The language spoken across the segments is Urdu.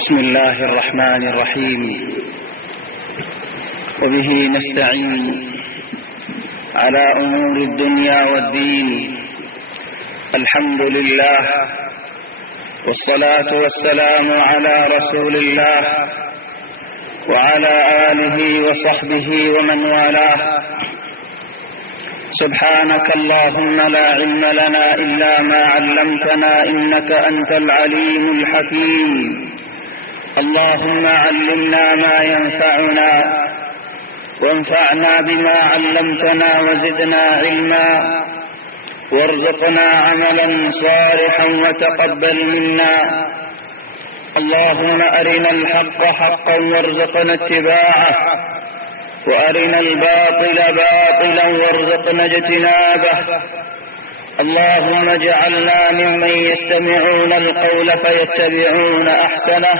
بسم الله الرحمن الرحيم وبه نستعين على أمور الدنيا والدين. الحمد لله والصلاة والسلام على رسول الله وعلى آله وصحبه ومن والاه. سبحانك اللهم لا علم لنا إلا ما علمتنا إنك أنت العليم الحكيم. اللهم علمنا ما ينفعنا وانفعنا بما علمتنا وزدنا علما وارزقنا عملا صالحا وتقبل منا. اللهم أرنا الحق حقا وارزقنا اتباعه وأرنا الباطل باطلا وارزقنا اجتنابه. اللهم اجعلنا ممن يستمعون القول فيتبعون أحسنه.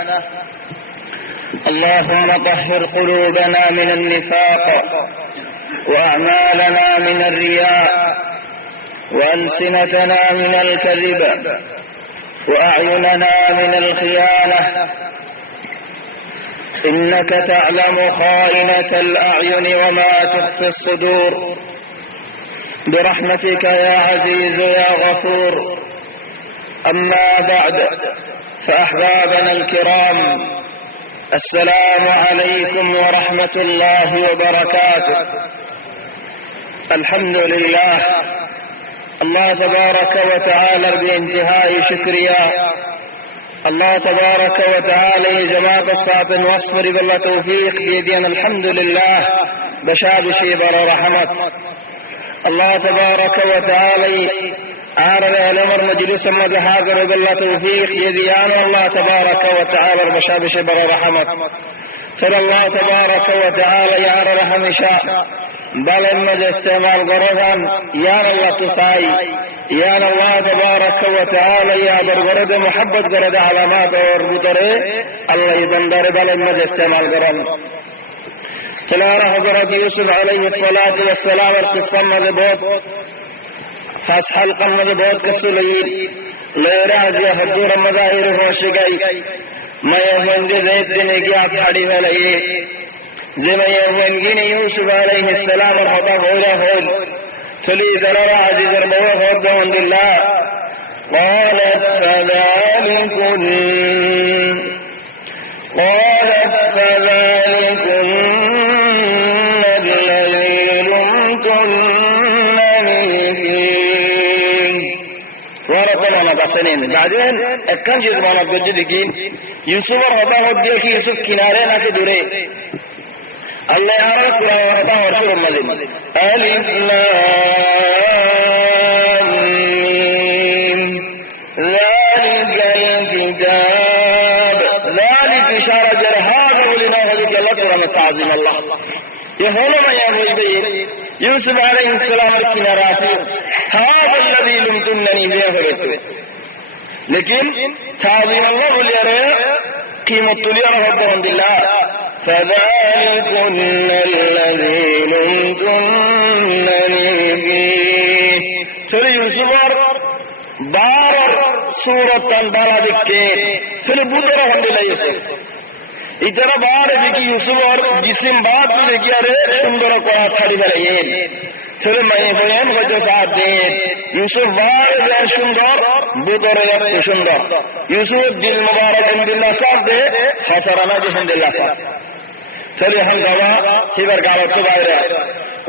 اللهم طهر قلوبنا من النفاق وأعمالنا من الرياء وألسنتنا من الكذب وأعيننا من الخيانة. إنك تعلم خائنة الأعين وما تخفي الصدور. برحمتك يا عزيز يا غفور. أما بعد، فأحبابنا الكرام، السلام عليكم ورحمة الله وبركاته. الحمد لله، الله تبارك وتعالى بانتهاء شكريا. الله تبارك وتعالى جماعة الصاف واصبر بالله توفيق بيدين. الحمد لله بشاب شيبر رحمت. الله تبارك وتعالى عارض الأمر مجلس مزحاضر بالله توفيق يديان. الله تبارك وتعالى بشاب شيبر رحمت. فر الله تبارك وتعالى يا رحم شاء بل المجا استعمال غرضا يا الله تصاي يا الله تبارك وتعالى يا برغرد محبت غرد علامات اور بطره الله يبندر بل المجا استعمال غرض. تلار حضرت يوسف عليه الصلاة والسلام القصة مذبوت خاص حلقا مذبوت كسولير ليراز يحضور مظاهر وشقاي ما يهوند زيت دنگي آتھاڑی والئے زي يهوندين يوسف عليه السلام الخطاب هولا هول تلي ذرر عزيز الموه فرد عند الله. قالت فذلكن الذي لمتنني فيه. ورطنا نبسنين بعدين اكن جزمانا بجدقين يوسف الخطاب وديك يوسف كنارين اكي دوري الله يعرف القرآن وحطاه ورشور المذن. ألف لام ميم ذلك الكتاب. ذلك إشارة جرهاده لنا وذلك الله قرآن التعظيم الله يقول ما يقول به يوسف عليه السلام لكنا راسي هذا الذي لمتنني به فرده. لكن تعظيم الله ليرى قيمة ليرى ربه عند الله. فذلكن الذي لمتنني فيه. سورة يوسف بار سورة بارا دکھتے سورة بودرہ ہندلہ یوسف اتنا بار دکھی یوسف اور جسم بات تو دیکھیا رہے سندر قرآن تھاڑی بلائیے سورة مہیم وجہ صاحب دے یوسف بار دے سندر بودرہ یقت سندر یوسف دل مبارک اندلہ صاحب دے خسرانہ جس اندلہ صاحب سورة ہم گواہ سیبر گاوت کو دائرہ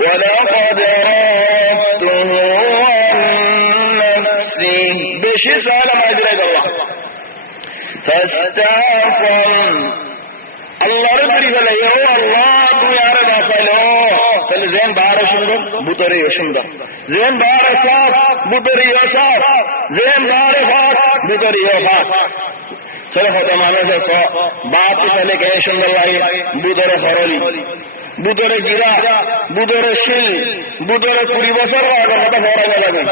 وَلَقَدْ رَابْتُهُ نفسي بشي سالم أجرد الله فاستعصم الله رضي فليه الله تو يارد أصله فلزين بار شندر بطري شندر زين بار صاف بطري صاف زين بار فاق بطري فاق سلف زمانه سے سو بات چلے گئے شندر لائی بطر خرولی بطر گرا بطر شل بطر پوری بسر والا مطلب ہو رہا ہے.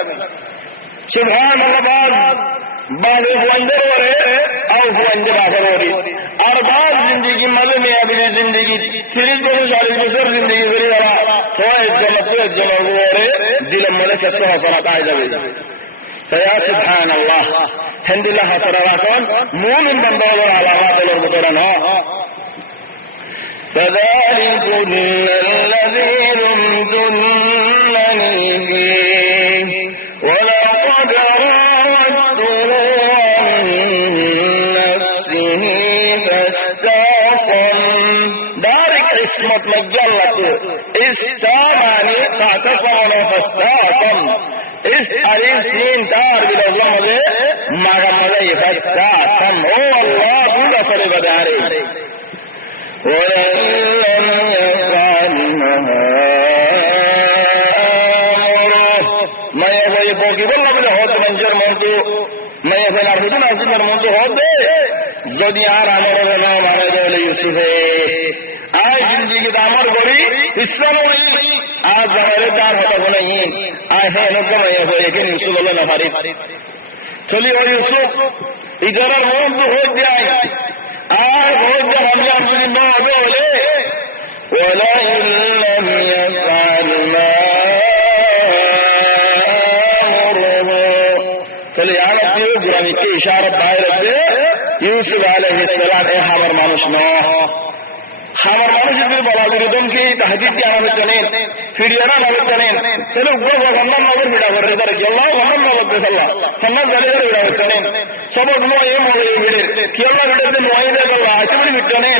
سبحان الله بعض فوندر ورے او فوندر آخر ورے اور بعض زندگی مزے میں اپنی زندگی 30-40 بسر زندگی کری والا تھوڑا جمع ورے دل ملک اس کو حسنات آئے جائے فيا سبحان الله هند الله تراكم مؤمن من دور علامات المدرنا فذلكن الذي لمتنني فيه ولقد راودته عن نفسه فاستعصم دارك اسمت مجلته استامعني فاعتصم فاستعصم اس عليم سين تار بالظلم ذي ما غمضي فاستعصم هو الله كل صلب داري ولئن لم يفعل ما آمره ما يفعل فوقي والله بله هود منجر موضوع ما يفعل أرهدون أزمر موضوع هود زودي آمره لنا مانا دول يوسفه آج زندگی دامر گوری اسلام ہوئی آج ہمارے دار ہوتا ہو نہیں آج ہے نکم ہے لیکن یوسف اللہ نفاری چلی ہو یوسف ادھر روم تو ہو جائے آج ہو جائے ہم جان مجھے نو بولے وَلَئِن لَّمْ يَفْعَلْ مَا آمُرُهُ چلی آنا تیو گرامی کی اشارت باہر رکھتے یوسف علیہ السلام اے حامر مانوش نو خامر মানুষ যদি বলা গুরুদমকে তাহজিদ কি আমাদের জানেন ফিরিয়ানা আমাদের জানেন তাহলে উগ্র ভগবান নগর বিড়া করে তারা কি আল্লাহ ভগবান নগর দেশাল্লাহ সন্ন্যাস জালিগার বিড়া জানেন সবক নয় মনে বিড়ে কি আল্লাহ বিড়ে নয় দে আল্লাহ আজকে জানেন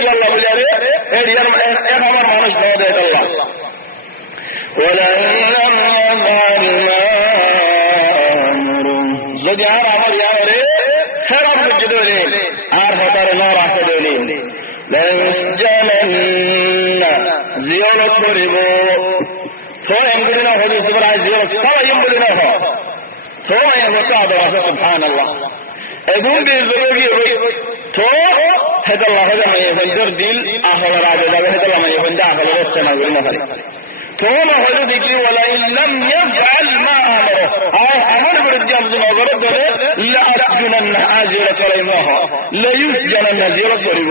কি আল্লাহ বলে আরে এ ইয়ার এক আমার মানুষ নয় দে আল্লাহ ওয়ালা ইল্লাম ইয়ামালনা যদি আর আমার ইয়ারে খারাপ করতে দেবে আর হতারে না রাখতে দেবে لَيُسْجَنَنَّ زِيَارَةُ করিবো তো এমগুলি না হয়ে যাবে আর জিয়ারত সবাই এমগুলি না হয় তো এই কথা আছে সুবহানাল্লাহ এবং বিজয়ী তো হেদাল্লাহ হয়ে যায় দিল আহলা রাজা যাবে হেদাল্লাহ মানে বন্ধা আহলা রাস্তা না বলি না পারে তো না হলো দেখি ওয়ালা ইল্লাম ইয়াফআল মা আমরা আর আমার বিরুদ্ধে আমজন নগর ধরে লা আসজুনান্না আজিরা করাইমহ লা ইউসজানান্না জিয়ারত করিব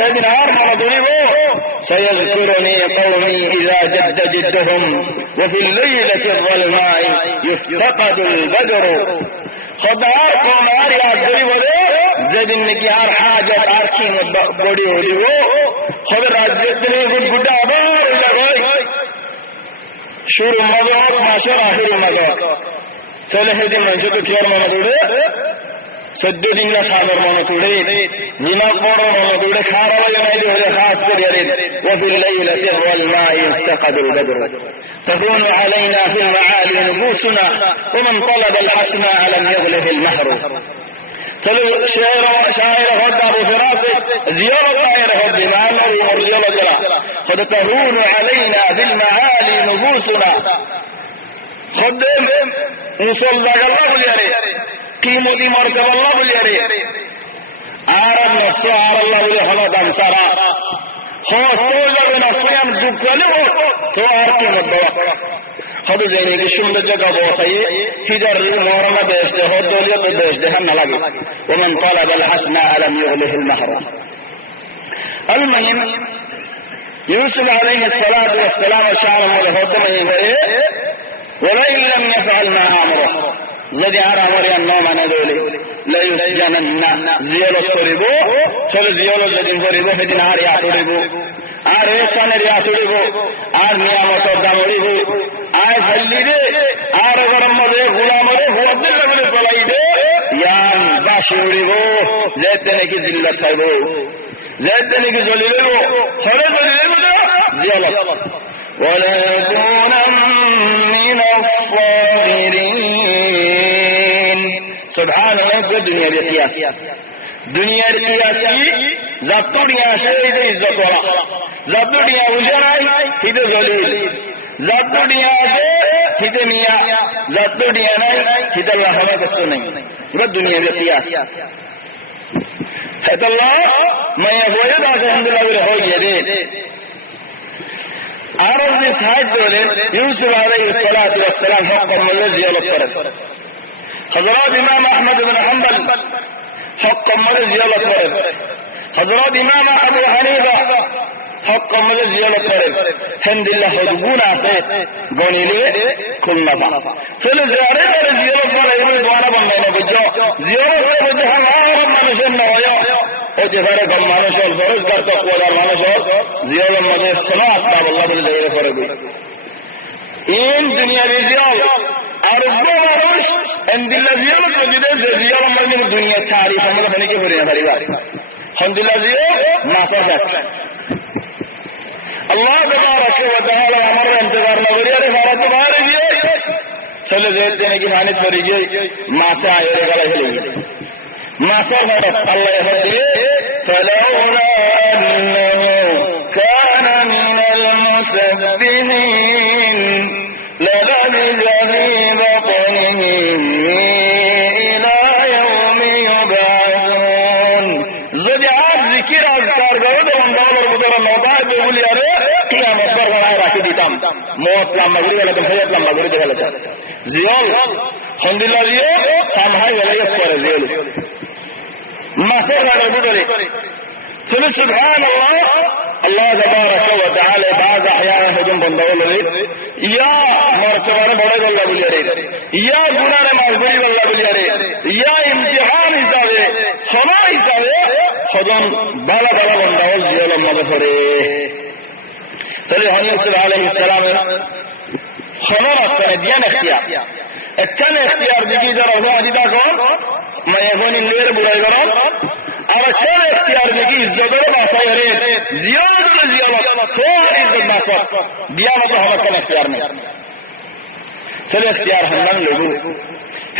সেদিন আর মনে করিব سيذكرني قومي إذا جد جدهم وفي الليلة الظلماء يفتقد البدر خدار قومار یاد کری بولے زدن کی ہر حاجت ہر کی بڑی ہو رہی ہو خود راجت نے خود بڑا بار لگائی شروع مدد ماشر آخر مدد چلے ہے دن منشو تو کیار مانا دوڑے سدو دن کا سادر مانا دوڑے زنا قور مانا دوڑے کھارا ویا نہیں دوڑے خاص کر یارے وفي الليلة والماء يفتقد البدر تكون علينا في المعالي نفوسنا ومن طلب الحسنى لم يغله المهر چلو شاعر خود ابو فراس زيارة شاعر خود دمان اور زيارة جلا خود تهون علينا في المعالي نفوسنا خود وصل ذاك الله بلياري قيمتي مرتب الله بلياري عارض نفسه عار الله بلي خلط انصارا خواست تو لگه نفسیم دکلی ہو تو آر قیمت دوا خود زینی کی شمد جگہ بوسائی ہدر مورنا بیشتے ہو دولیت بیشتے ہم نہ لگی ومن طلب الحسنى لم يغله المهر المهم يوسف عليه الصلاة والسلام شعر ملهوت من يغير ولئن لم يفعل ما آمره زدی آر آمری النوم ندولی لا يسجنن زیالت کریبو چل زیالت زدین کریبو فدین آر یاتوریبو آر ریستان ریاتوریبو آر نیامت داموریبو آر فلیده آر غرمده غلامده فوضل لگل صلایده یان باشوریبو زیدنه کی ذلت صاحبو زیدنه کی ذلیلو خره ذلیلو دا زیالت ولا يكونن من الصاغرين سبحان الله الدنيا بالقياس دنیا قیاسی ذات دنیا شهید عزت والا ذات دنیا وجرائی ہید ذلیل ذات دنیا سے ہید میاں ذات دنیا نہیں ہید اللہ ہوا کسو نہیں وہ دنیا بالقياس ہے اللہ میں یہ ہوئے دا الحمدللہ ہو گیا دے আরো যে সাহায্য হলেন ইউসুফ আলাইহিস সালাতু ওয়াস সালাম হক মূল্য জিয়ারত করেন। হযরত ইমাম আহমদ ইবনে হাম্বল হক মূল্য জিয়ারত করেন। হযরত ইমাম আবু হানিফা হক মূল্য জিয়ারত করেন। আলহামদুলিল্লাহ গুণ আছে গণিলে খুলনা বা চলে যারে যারে জিয়ারত করে এর দ্বারা বন্ধ বুঝো জিয়ারত করে বুঝো হাজার মানুষের নয় হতে পারে কম মানুষের ফরজগার তকওয়াদার মানুষের জিয়ারতের মধ্যে কোনো আসবাব আল্লাহ বলে জায়গা করে বই ইন দুনিয়ার জিয়ারত আর মানুষ আলহামদুলিল্লাহ জিয়ারত করে যে জিয়ারত মানে দুনিয়া ছাড়ি আমরা মানে কি করে না পারিবা আলহামদুলিল্লাহ জিয়ারত নাসা যাচ্ছে اللہ تبارک و تعالی ہمارا انتظار نہ کریے ارے ہمارا تو باہر گیا چلے دیتے ہیں کہ حانت پڑی گئی ماسا آئے گلا چلے ماسا اللہ فرمائے فلولا انه كان من المسبحين للبث في بطنه الى يوم يبعثون যদি আজ জিকির আজকার করে তো বন্দার ভিতরে নবাব বলি আরে কিয়ামত পর বানায় রাখি দিতাম মত লম্বা করে গেল তো লম্বা করে গেল জিয়ল আলহামদুলিল্লাহ জিয়ে সামহাই গেলে করে জিয়ল মাসের ভিতরে চলে সুবহানাল্লাহ আল্লাহ তাবারক ওয়া তাআলা বাজ আহয়ানা হুজুম বন্দাওয়াল ইয়া মারতবারে বড় গল্লা বলি আরে ইয়া গুনারে মাফ করি গল্লা বলি আরে ইয়া ইমতিহান হিসাবে সময় হিসাবে হুজুম বালা বালা বন্দাওয়াল জিয়ল মধ্যে পড়ে চলে ইউসুফ আলাইহিস সালামের খবর আছে দিয়ান ইখতিয়ার একখানে ইখতিয়ার দিকে যারা ওয়াজিদা কর মানে এখন ইন্দের বুড়াই করো আর সেই ইখতিয়ার দিকে ইজ্জতের বাসায় রে জিয়ারত তোর ইজ্জত বাসা দিয়ানত হওয়ার কোনো ইখতিয়ার নেই চলে ইখতিয়ার হান্নান লোগো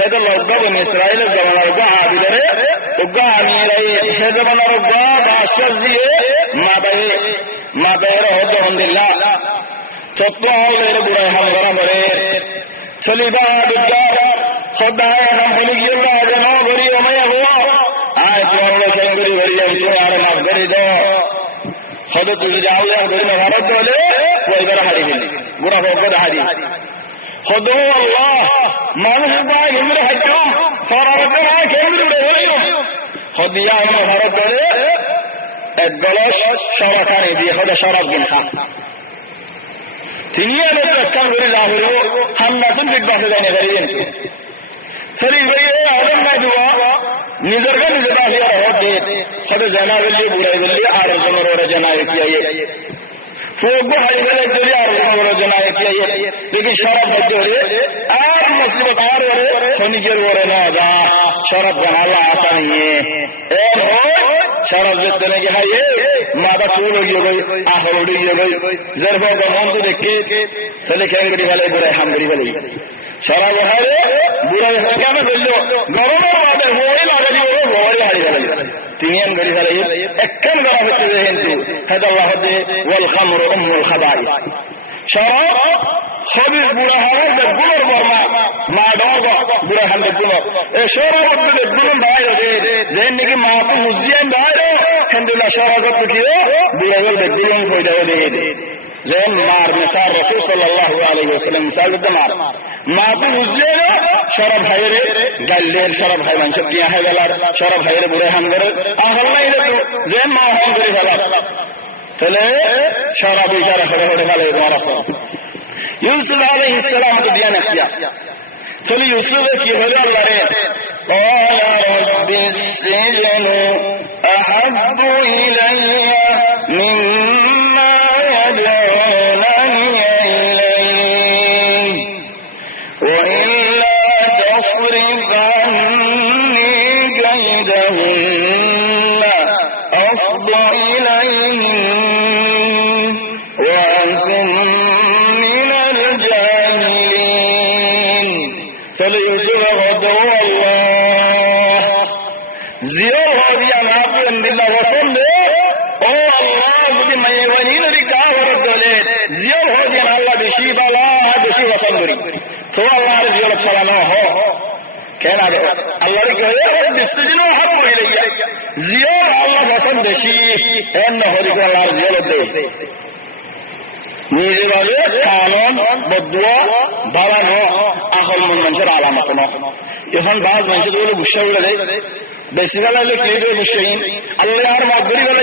هذا الأرض من إسرائيل زمان أربعة بدره وقع ميراي هذا من أربعة بعشرة ما بيره الحمد لله تطلع غير برا هم غرام غير سليبا بالجار خدها هم بني الله جنوا بري وما يهوا عايز والله كان بري بري يمشي على ما بري ده خدوا تجاهل يا بري نهارات ولا وإذا راح يجي برا فوق ده حدي خذوا الله ما نهضا يمر حجهم فربنا كبر عليهم خذ يا نهارات ولا البلاش شركاني بي خذ شرف بالخام تنيا نتكلم غير لاهورو هم ناسن بيتباس لاني غريين سري بيه آدم ما دوا نظر کا نظر آخر رہو دے خود جناب اللي برای اللي عرض مرور جناب کیائے فوق حالی بلے جلی عرض مرور جناب کیائے لیکن شرف بجورے آپ مصیبت آر ورے خونی جر ورے نوزا شرف بنا اللہ آسا نہیں ہے اے ہوئے شرف جتنے کی ہے مادہ کول ہوگی ہوئی آخر ہوگی ہوئی ضرفوں کا مون تو دیکھے چلے کھین گری والے برای ہم گری والے شرف ہے برای کیا میں بلو گرم باتیں ہوئی لگا دی وہ ہوئی حالی والے تینین گری والے اکم گرم ہوتے ہیں تو حد اللہ دے والخمر ام الخبائث شرف خبيث بولا هذا بقولر برما ما دوغا بولا هذا بقولر شورا وقت بقولن باير زين نيجي ما في مزيان باير الحمد لله شورا وقت كيو بولا وقت بقولن كوي ده زين مار مثال رسول صلى الله عليه وسلم مثال الدمار ما في مزيان شرب خير قال شرب خير من شبيا ہے گلار شرب خير بولا ہم گر اہل نہیں تو زين ما ہم گر گلار چلے شراب بیچارہ کھڑے ہونے والے ہمارا سب يوسف عليه السلام بديانة يا تلي يوسف كي هلا لره قال رب السجن أحب إلي مما يدعونني إليه وإلا تصرف عني كيدهن أصب إليهن يوسف غدو الله زيو هذه أناقل الله وصل او الله بدي ما يوانين ركا وردله زيو هذه الله بشي بلا بشي وصل تو الله زيو لفلانا هو كان الله ركا بالسجن وحب إلي زيو الله وصل بشي انه ركا الله زيو لده নিজে ভাবে কানন বদুয়া বাড়ানো আকল মন মানুষের আলামত ন এখন বাজ মানুষের বলে বুঝা উড়ে দেয় বেশি বেলা হলে কে দেবে বুঝছেন আল্লাহ আর মাগরি বেলা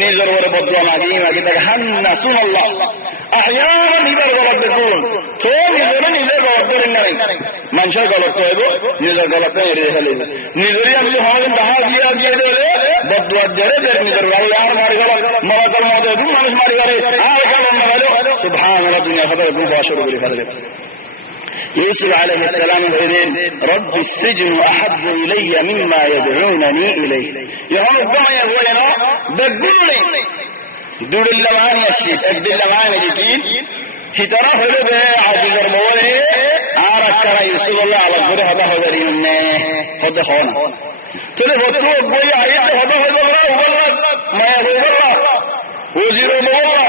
নিজের বলে বদুয়া মাগি মাগি তাকে হান্না শুন আল্লাহ আহয়ান নিজের গলত দেখুন তো নিজের গলত করেন নাই মানুষের গলত হইব নিজের গলত এড়িয়ে ফেলে নিজেরই আমি হবেন তাহা দিয়ে দিয়ে দেবে বদুয়া দেবে নিজের গাড়ি আর মারি গেল মরাতার মধ্যে দু মানুষ মারি গেলে আর কেমন মারালো সুবহানাল্লাহ দুনিয়া কথা দুবা শুরু করে ফেলে يوسف عليه السلام بيدين رب السجن أحب إلي مما يدعونني إليه يوم الضمى يقولنا بقولني دور اللمعاني الشيء أجد اللمعاني الدين هترى هلو به عزيز المولي عارك كرا يوسف الله على القرى هذا هو ذريمنا هذا خونا تلي فتوه بوي عيد هذا هو الله ما يقول الله وزير المولى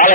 على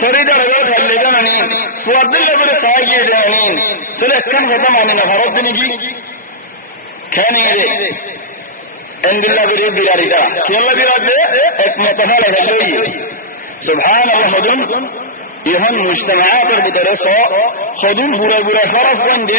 فريدة رجال هاللجانني وعبد الله بن سعيد جانين ثلاث كم ختم عننا فرد نجي كان يدي عند الله بريد بياريدا يلا بيرد اسمه تفعل هاللوي سبحان الله خدون يهن مجتمعات بدرسة خدون برا برا فرق وندي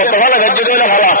متفعل هالجدول لا خلاص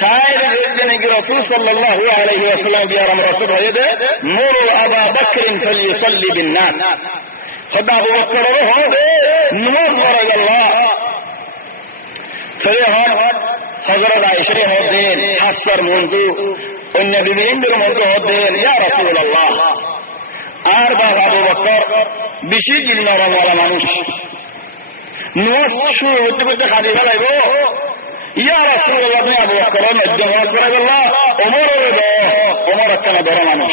خير جن الرسول صلى الله عليه وسلم يا رسول الله مروا ابا بكر فليصلي بالناس خدا ابو بکر ہو گئے نماز پڑھ اللہ چلے ہم حضرت عائشہ ہوتے حفصہ منذ ان بیویین در منذ ہوتے یا رسول اللہ আর বাবা আবু বকর বেশি জিন্নারা ওয়ালা মানুষ নমাজ শুরু হতে হতে খালি ফেলাইব ইয়া রাসূলুল্লাহ আপনি আবু বকর মধ্যে নামাজ পড়াই আল্লাহ ওমর একটা বড় মানুষ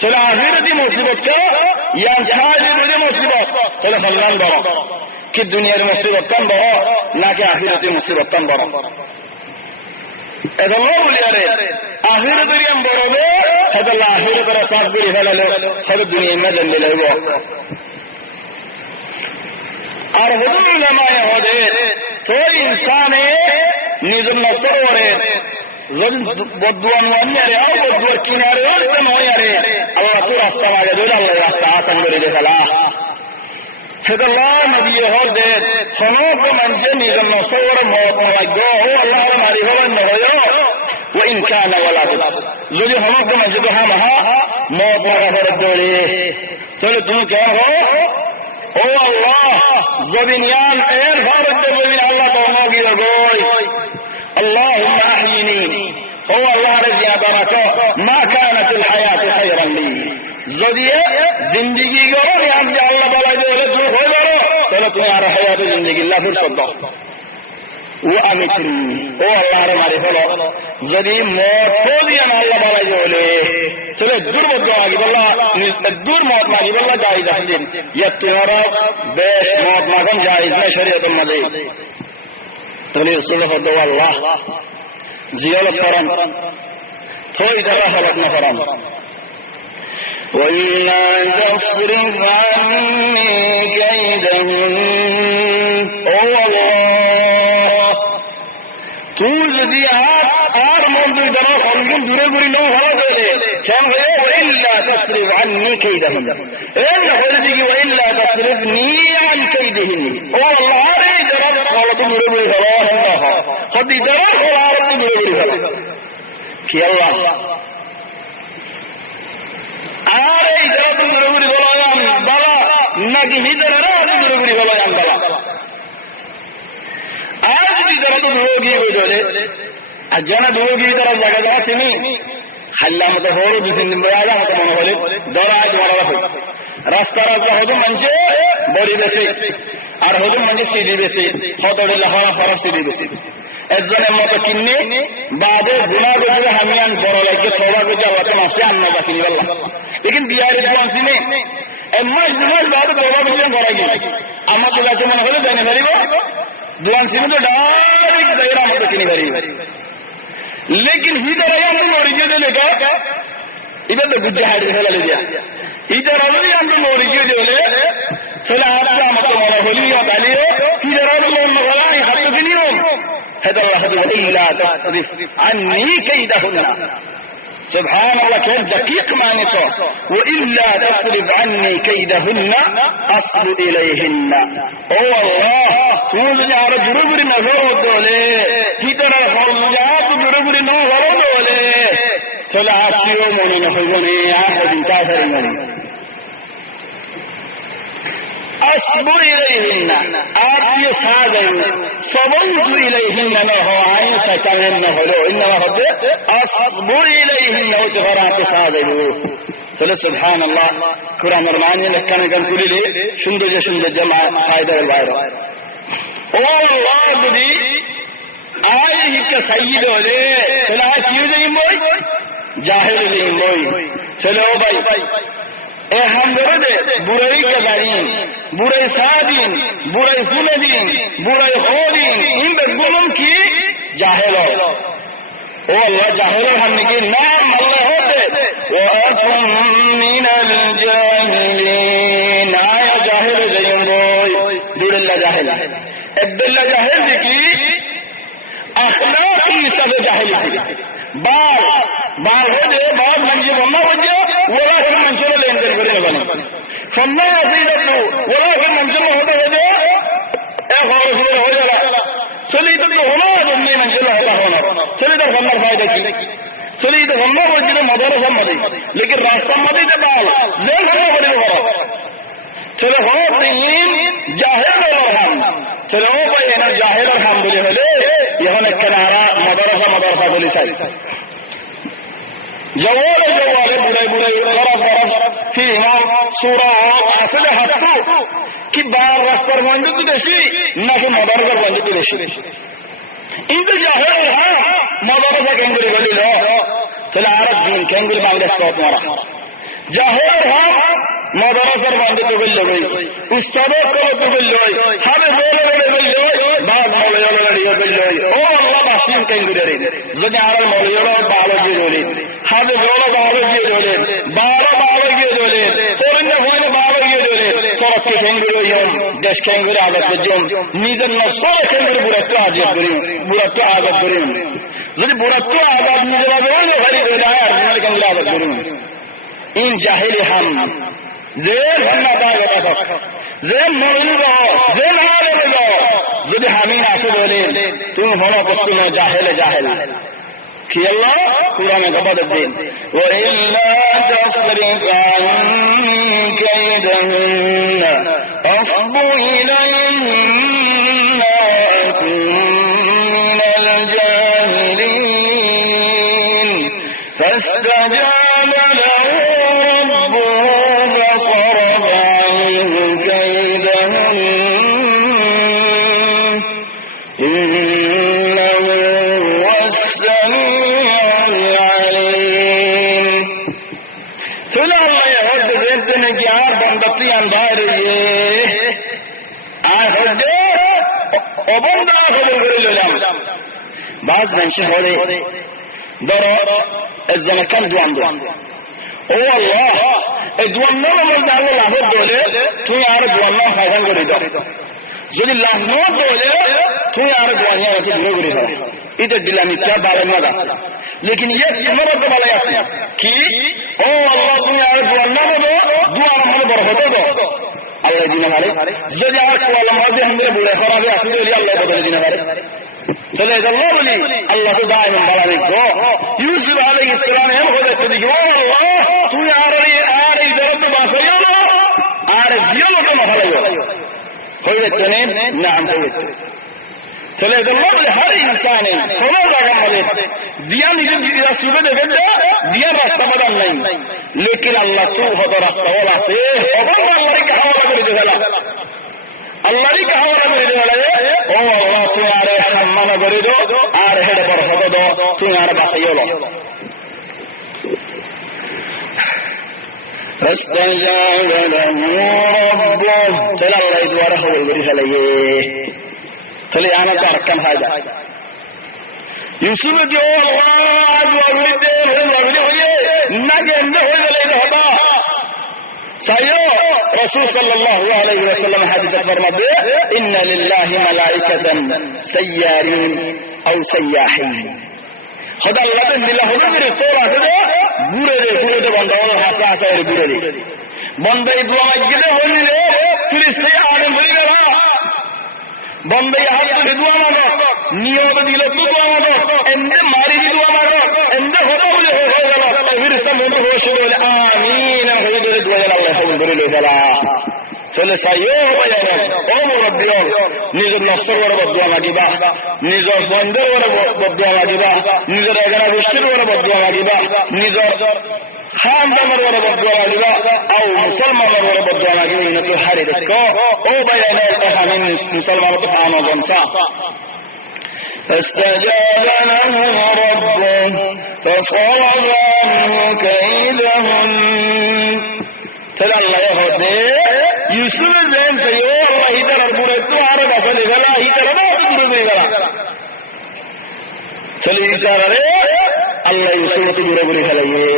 চলে আখিরাতি মুসিবত কে ইয়া জাহাজের মুসিবত চলে ফলনান বড় কি দুনিয়ার মুসিবত কান বড় নাকি আখিরাতি মুসিবত কান বড় এখন বলি আরে আখিরাতের এম বড় বে হয়তো আখিরাতের সাফ করে ফেলালো হয়তো দুনিয়ার মেজান দিলাইব আর হুজুর উলামায়ে হদে তো ইনসানে নিজের নসর করে বদুয়ান ওয়ানিয়ারে আও বদুয়ার কিনারে ওর নয়ারে আল্লাহ তো রাস্তা মাগে দিল আল্লাহ রাস্তা আসান করে দেখালা সেদল্লাহ নবী হদে সমগ্র মানুষের নিজের নসর মত ভাগ্য ও আল্লাহ মারি হবেন নয় ও ইনকান ওয়ালা যদি সমগ্র মানুষের তো হামহা মত ভাগা করে তাহলে তুমি কেন হো ও আল্লাহ জমিনিয়ান এর ভারত জমিন আল্লাহ তো গিয়ে গই اللهم احيني هو الله الذي ابرك ما كانت الحياه خيرا لي যদি জিন্দেগি গরো আমি আল্লাহ বলা দিলে তুমি হয়ে যাও তাহলে তুমি আর হায়াতে জিন্দেগি আল্লাহ ফুরসত দাও ও আমি তুমি ও আল্লাহর মারি হলো যদি মত হলি আল্লাহ বলা দিলে চলে দুর্বদ্ধ আগে বললা দূর মত মাগি বললা জায়েজ আছে ইয়া তোমার বেশ মত মাগন জায়েজ না শরীয়তের মধ্যে তাহলে রসুল্লাহ আল্লাহ জিয়ালত করেন থই দ্বারা হালাত না করেন وَإِلَّا تَصْرِفْ عَنِّي كَيْدَهُنَّ ও আল্লাহ তুই যদি আর মন দুই দ্বারা অন্যজন দূরে ঘুরি নাও ভালো করে কেন হয়ে وَإِلَّا تَصْرِفْ عَنِّي كَيْدَهُنَّ এর না হয়ে দেখি وَإِلَّا تَصْرِفْنِي عَنْ كَيْدِهِنَّ ও আল্লাহ রে যারা ভালো তো দূরে ঘুরি ভালো সত্যি দ্বারা আর তো দূরে ঘুরি ভালো কি আল্লাহ আর এই যারা তো দূরে ঘুরি ভালো বাবা নাকি হিজড়ারা দূরে ঘুরি ভালো বাবা আর যদি যারা তো দূরে গিয়ে হয়ে চলে আর যারা দূরে গিয়ে তারা জায়গা যাওয়া চিনি হাল্লা মতো হল দু তিন দিন আগে মতো মনে হলে ধরা তোমার রাস্তা রাস্তা হতো মানুষে বড়ি বেশি আর হতো মানুষে সিঁড়ি বেশি হতো লেখাপড়া ফরক সিঁড়ি বেশি একজনের মতো কিনে বাদে গুণা করছে হামিয়ান বড় লাগে ছবা করছে আল্লাহ মাসে আন্না বা কিনি বললাম লেকিন বিহারের দোয়ান সিনে এক মাস দু মাস বাদে ছবা করছে করা গিয়ে আমার তো যাতে মনে হলে জানি পারিব দোয়ান সিনে তো ডাইরেক্ট জায়গা মতো কিনে পারিব লেকিন ভিতরে আমরা অরিজিনে লেখা এটা তো বুদ্ধি হারিয়ে ফেলা দিয়া ইদার আলোই আমরা মরিকে দিলে তাহলে আপনি আমাকে মনে হলি দাঁড়িয়ে ইদার আলো অন্য বলাই হাতে কিনিও হেদার হাতে ইল্লা তাসরিফ আন্নি কাইদাহুন্না سبحان الله كيف دقيق ما نصر وإلا تصرف عني كيدهن أصب إليهن هو الله توجد على جربر نظر دولي كتر الحلجات جربر نظر دولي فلا أبتيومني نفذني أحد كافرني أصب إليهن آتي ساذر صبوت إليهن نهو عين سكرهن نهلو إنما رب أصب إليهن وتغرات ساذر فلا سبحان الله كرام رماني لكان كان كل لي شند جمع فائدة البايرة والله بدي آيه كسيد ولي فلا كيو جايم بوي جاهل جايم بوي چلو باي এ হামদরদে বুড়াই কাদারিন বুড়াই সাদিন বুড়াই ফুলদিন বুড়াই হোদিন ইনবে গুলম কি জাহেল ও আল্লাহ জাহেলের হামনে কি নাম আল্লাহ হতে ওয়া আকুম মিনাল জাহিলিন আয়া জাহেল জাইম বই দুল্লাহ জাহেল আব্দুল্লাহ জাহেল কি اخلاقی سب جاہلی تھی بار ہو دے بہت منجی بننا ہو جائے ولا پھر منشور لین دین کرنے بنے فننا عقیدت ولا پھر منشور ہوتا ہو جائے اے خالص ہو جائے چلی تو ہونا تم نے منشور ہوتا ہونا چلی تو فننا فائدہ کی چلی تو فننا ہو جائے مدرسہ مدی لیکن راستہ مدی سے ڈال زین کرنا پڑے گا چلو ہو تین جاہل الرحم چلو بھائی ہے نا جاہل الرحم بولے بولے یہاں ایک کنارا مدرسہ بولی چاہیے جوال بڑے بڑے طرف پھر امام سورہ اصل ہفتو کہ بار رفتر بندے تو دیشی نہ کہ مدرسہ بندے تو دیشی ان تو جاہل الرحم مدرسہ کینگری بولی لو چلو عرب دین کینگری مانگے سوت مارا জাহের হক মাদ্রাসার বান্ধে তো বলল ভাই উস্তাদের কলে তো বলল হাবে বলে বলে বলল বাস মৌলানা লড়িয়ে বলল ও আল্লাহ বাসিম কেন করে যদি আর মৌলানা ভালো দিয়ে ধরে হাবে বলে ভালো দিয়ে ধরে ভালো দিয়ে ধরে তোরনে ভয় ভালো দিয়ে ধরে সরকে কেন করে দেশ কেন করে আজাদ করুন নিজের নসর কেন করে বুড়াত্ব আজাদ করি বুড়াত্ব আজাদ করি যদি বুড়াত্ব আজাদ নিজের আজাদ হয়ে ধরে আর কেন করে আজাদ করুন ইন জাহিলি হাম যে ভান্না পায় যে মরিব যে না রইব যদি আমি আসে বলে তুমি মনে করছো না জাহেলে জাহেল কি আল্লাহ কুরআনে গবাদ দিন ওয়া ইল্লা তাসরিফ আননি কাইদাহুন্না আসবু ইলাইহিন্না মিনাল জাহিলিন ফাস্তাজাবা লাহু বাস মানুষ হলে ধরো একজনে কেন দোয়ান দোয়ান ও আল্লাহ এই দোয়ান মধ্যে আল্লাহ লাভের দলে তুমি আর দোয়ান ফাইদান করে দাও যদি লাভ ন দলে তুমি আর দোয়ান আছে দূরে করে দাও এটা দিলাম ইচ্ছা বাড়ার মত আছে লেকিন ইয়ে মতো বলে আছে কি ও আল্লাহ তুমি আর দোয়ান না বলো দোয়ার মধ্যে বড় হতে দাও আল্লাহ দিনে পারে যদি আর কোয়ালাম মধ্যে আমাদের বুড়ে খরাবে আসে যদি আল্লাহ বদলে দিনে পারে চলে আল্লাহ বলি আল্লাহ তো দায় বলা দেখো ইউসুফ আলাইহিস সালাম এর হতে দিকে ও আল্লাহ তুমি আর এই জগতে বাঁচাইও না আর জিও তো না ভালো হইছে না নাম হইছে চলে আল্লাহ বলে হর ইনসানে সবার জায়গা বলে দিয়া নিজে সুবে দেখে দিয়া রাস্তা বদল নাই লেকিন আল্লাহ তো হতো রাস্তা বলা আছে ওখানে আল্লাহকে হাওলা করে দেলা আল্লাহরই হাওলা করে দেলা ও আল্লাহ তুমি আরে সম্মান করে দাও আর হেড বড় হতো দাও তুমি আর বাঁচাইও না فاستجاب له ربه চলে আল্লাহ দুয়ারে হবল করে ফেলাইয়ে চলে আনা তো আরকাম ফায়দা ইউসুফ যে ও আল্লাহ দুয়া করিতে হয়ে না গেন্দে হয়ে গেলে হবা সাইয়ো রাসূল সাল্লাল্লাহু আলাইহি ওয়াসাল্লাম হাদিসে ফরমাতে ইন্না লিল্লাহি মালাইকাতান সাইয়ারিন আও সাইয়াহিন খোদা আল্লাহ দিলা হলো যে তোর আছে ঘুরে দে বন্ধ হাসা হাসা করে ঘুরে দে বন্ধই দোয়া গিয়ে হইনি রে তুই সে আরে মরি গেল বন্ধই হাত তুলে দোয়া মাগো নিয়ত দিল তো দোয়া মাগো এন্ডে মারি দোয়া মাগো এন্ডে হলো বলে হয়ে গেল তাহলে সামনে বসে বলে আমিন হয়ে গেলে দোয়া আল্লাহ কবুল করে লইলা চলে সাইয়ো বায়ানা ও মুরব্বিও নিজের নফসের বড় বদদুয়া লাগিবা নিজের বন্ধের বড় বদদুয়া লাগিবা নিজের এগারা গোষ্ঠীর বড় বদদুয়া লাগিবা নিজের খানদানের বড় বদদুয়া লাগিবা আও মুসলমানের বড় বদদুয়া লাগিবা ইনা তো হারি দেখো ও বায়ানা তাহামিন মুসলমান তো আনো বনসা فاستجاب له ربه فصرف عنه كيدهن চলে আল্লাহ হতে ইউসুফের জেন সাইয়ো আল্লাহ ইতার পুরো তো আরে বাসালে গেল ইতার না তো পুরো হয়ে গেল চলে ইতার আরে আল্লাহ ইউসুফ তো পুরো করে ফেলাইয়ে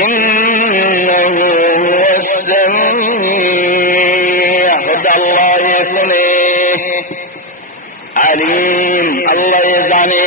ইন্নাহু ওয়াস-সামিউ আল্লাহ শুনে আলিম আল্লাহ জানে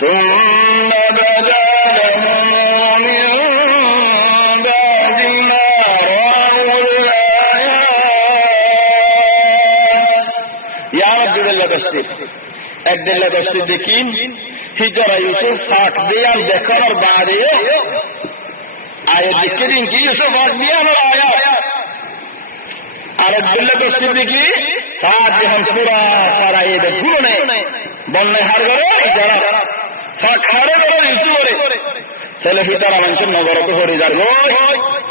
ثم بدا لهم من بعد ما رأوا الآيات يا رب بالله تفسير عبد الله تفسير دكين هجرة يوسف فاق ديان ذكر بعده آيات ذكرين كي يوسف فاق ديان الآيات عبد الله تفسير دكي ساتھ ہم پورا سارا یہ دکھو نے بننے ہر گرے ہجرة فاق ہرے گرے يوسف گرے چلے ہجرة منشن نظرت ہو رجال گوئی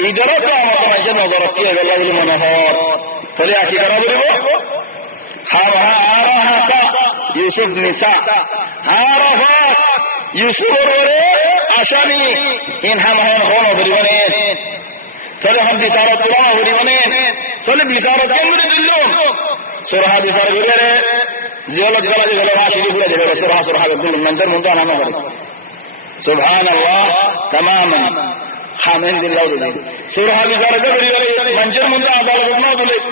ہجرة تو ہمارا منشن نظرت کی اگر لگل منہور چلے آکی کرا بریبو يوسف نساء عرفات يوسف وروري عشاني إن هم هون بريبانين تلي هم بسارة الله بريبانين تلي بسارة كم بريدلهم سورها بسارة بريبانين زيولت قلت قلت راشدي بريبانين سورها بردل منظر منطقة نمو سبحان الله تماما خامن بالله دلين سورها بسارة بريبانين منظر منطقة عدالة بردنا دلين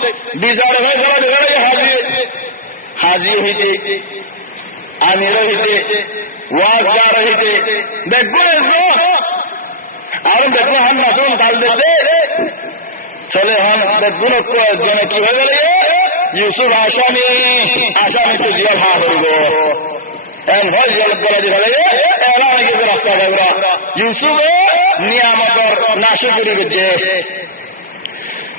بسارة بريبانين حاضی ہوئی تھی آمیر ہوئی تھی وازدار ہوئی تھی دیکھو ایسو اور دیکھو ہم نسون ڈال دیتے چلے ہم دیکھو کو جنے کی ہو گئی یوسف آشامی تو جیل ہاں ہوئی گو این ہوئی جیل بلا جی بھلے اعلان کی راستہ گورا یوسف نیامت اور ناشکری بجے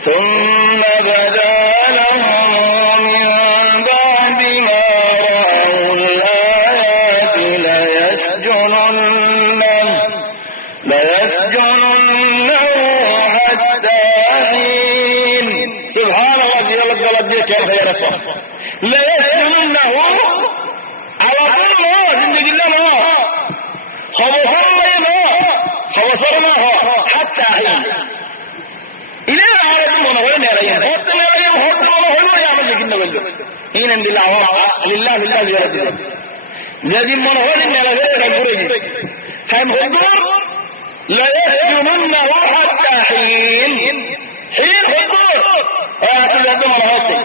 ثم بدا لهم من بعد ما رأوا الآيات ليسجننه حتى حين سبحان الله جل جلاله كيف يا رسول ليسجننه على طول زندگی نہ خبصرنا حتى حين إلى عارض من هو نريم هات نريم هات هو يا من لكن نقول إن لله لله لله يرد زادي من هو نريم رجوري هم حضور لا يسجننه حتى حين حضور أعطي هذا من هو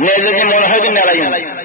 نزل من هو نريم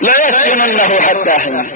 لا يسجننه حتى حين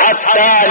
حتى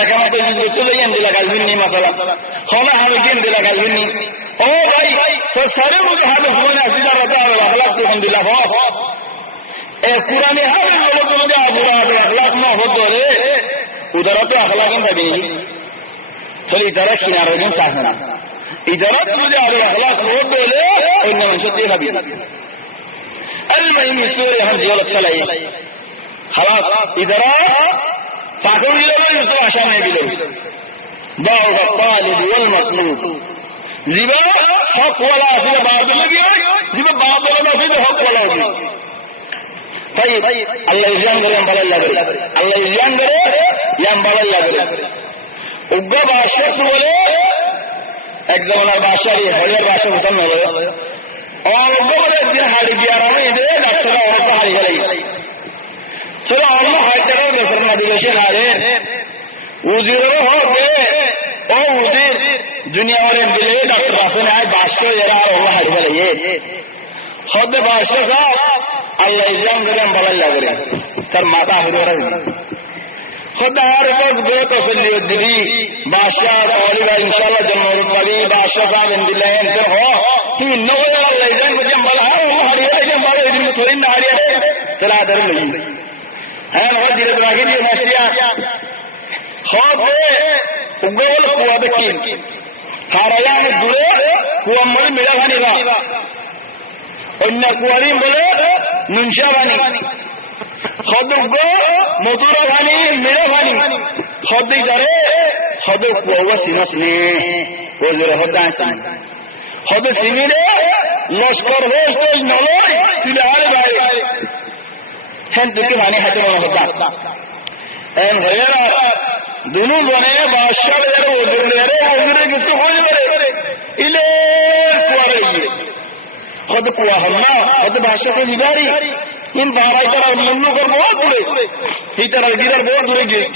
একামত যুদ্ধ লইয়েন দিলা গালবিননি মাসালা খলা হাবিকিন দিলা গালবিননি ও ভাই তো সারে মুঝে হাবে শুনে আসিদা রাজা আর আখলাক তো দিলা বস এ কুরআনে হাবে বলে তো যে আবুরা আখলাক না হতো রে উদারা তো আখলাক না দিই চলি ইদারা কিনারে দিন শাসনা ইদারা তো যে আখলাক হতো রে অন্য মানুষ দিয়ে ভাবি المهم سوري هم زيولة سلاي خلاص ইদারা فاكم يلو يوسف عشان يبيلو ضعف الطالب والمطلوب زبا حق ولا سيد بعض لگی زبا بعض ولا سيد حق ولا ہوگی طيب الله يجان کرے بلا اللہ کرے الله يجان کرے یا بلا اللہ کرے উগ্র বাদশাহ বলে এক জমানার বাদশাহ হলের বাদশাহ মুসলমান হলো আর উগ্র বলে একদিন হারিয়ে গিয়ে আর আমি এদের ডাক্তাররা অনেক হারিয়ে গেল চলো অন্য হাইটারও বেতন আদিবাসী হারে উজিরেরও হবে ও উজির দুনিয়া ওরে দিলে ডক্টর আসেন আয় 500 এরা আর ওরা হারি বলে হতে 500 সাহ আল্লাহ ইজাম করে বলার লাগে তার মাথা হিরো রাখবে হতে আর এক গো তসল্লি দিদি বাদশাহ ওলিবা ইনশাআল্লাহ জন্মরত পাবি বাদশাহ সাহেব ইনদিল্লাহ এন্ড হো কি নয় আল্লাহ ইজাম করে বলা আর ও হারি ইজাম বলে দিন থোড়ি না হারি তেলা দের নেই হ্যাঁ ও দিলে রাখি দিয়ে মাসিয়া হবে উগল কুয়া দেখি কারায়ান দূরে কুয়া মনে মেলা ভানিবা অন্য কুয়ারি বলে নুনশা ভানি হদুগ মধুরা ভানি মেলা ভানি হদি করে হদু কুয়া সিনসনে ওজরে হদাসি হদু সিমিরে লস্কর হোস নলয় তুলে আরে ভাই হেন দুকে ভানি হাতে মনে হদা এন হয়েরা দুনু জনে বাদশাহ এর ওজরে কিছু হয়ে পারে ইলে কুয়ারে গিয়ে কত কুয়া হল না কত বাদশাহ তো নিবারি ইন বারাই তারা মন্য করবো দূরে এই তারা গিরার বহু দূরে গিয়ে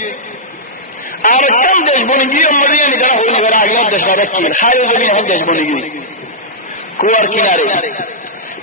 আর কম দেশ বনে গিয়ে মরিয়ে নি তারা হইনি বেড়া আগে দেশ রাখি হায়ও জমি হল দেশ বনে গিয়ে কুয়ার কিনারে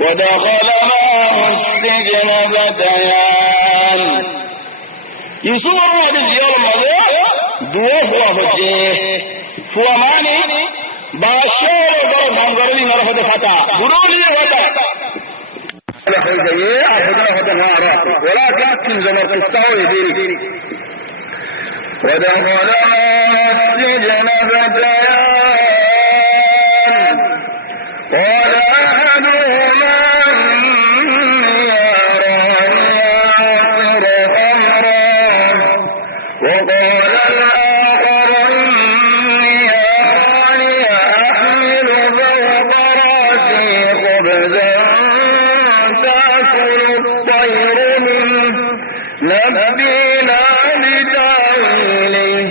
ودخل معه السجن فتيان يسوع هذا اليوم الماضي دعوه هو وجه هو ماني باشر ودر بانغري نرفض فتا غرولي فتا انا خيجيه اخذنا هذا نارا ولا تاكل زمر تستوي ديري ودخل السجن فتيان قال أحدهما وقال الآخر إني أراني أحمل فوق رأسي خبزا تأكل الطير منه نبئنا بتأويله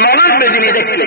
মানুষ বেদিনী দেখলে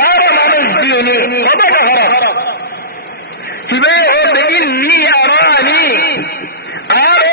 আর মানুষ দিওনি হঠাৎ হারাপ কিবে ও ইন্নি আরানি আরে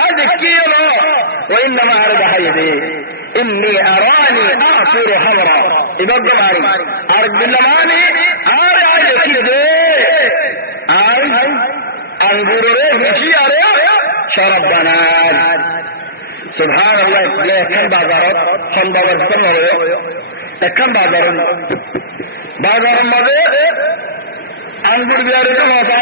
আর দেখিয়ে লো ওই নামা আর দহাই দে إني أراني أعصر حمرا إذا الضماري أرد باللماني آرى كده أنظر رفشي أرى شرب بنار سبحان الله كم بازارات كم بازارات كم بازارات ماذا أنظر بيارته ما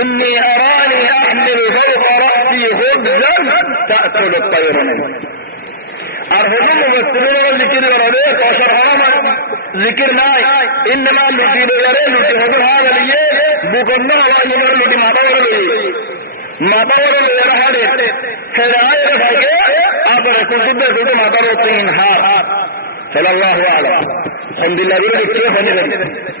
إني أراني أحمل فوق رأسي خبزا تأكل الطير منه أرهدم مبتلين ذكر ورده كوشر حرام ذكر ناي إنما لتي بيره لتي هدر هذا ليه بكنا على يمر لتي ماتا ورده ماتا ورده يرهاده خيرائي رفاقه آپ رسول سبه سبه ماتا ورده انحار صلى الله عليه الحمد لله بيره بچه ہونے لگے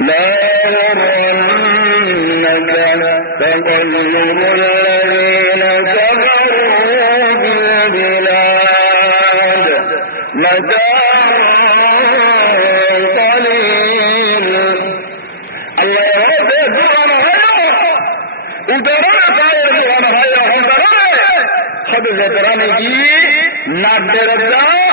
لا يغرنك تقلب الذين كفروا بالبلاد متاع قليل الله يرضى دعانا هيا ودرانا طائر دعانا هيا ودرانا خد زدراني جي نادر الدار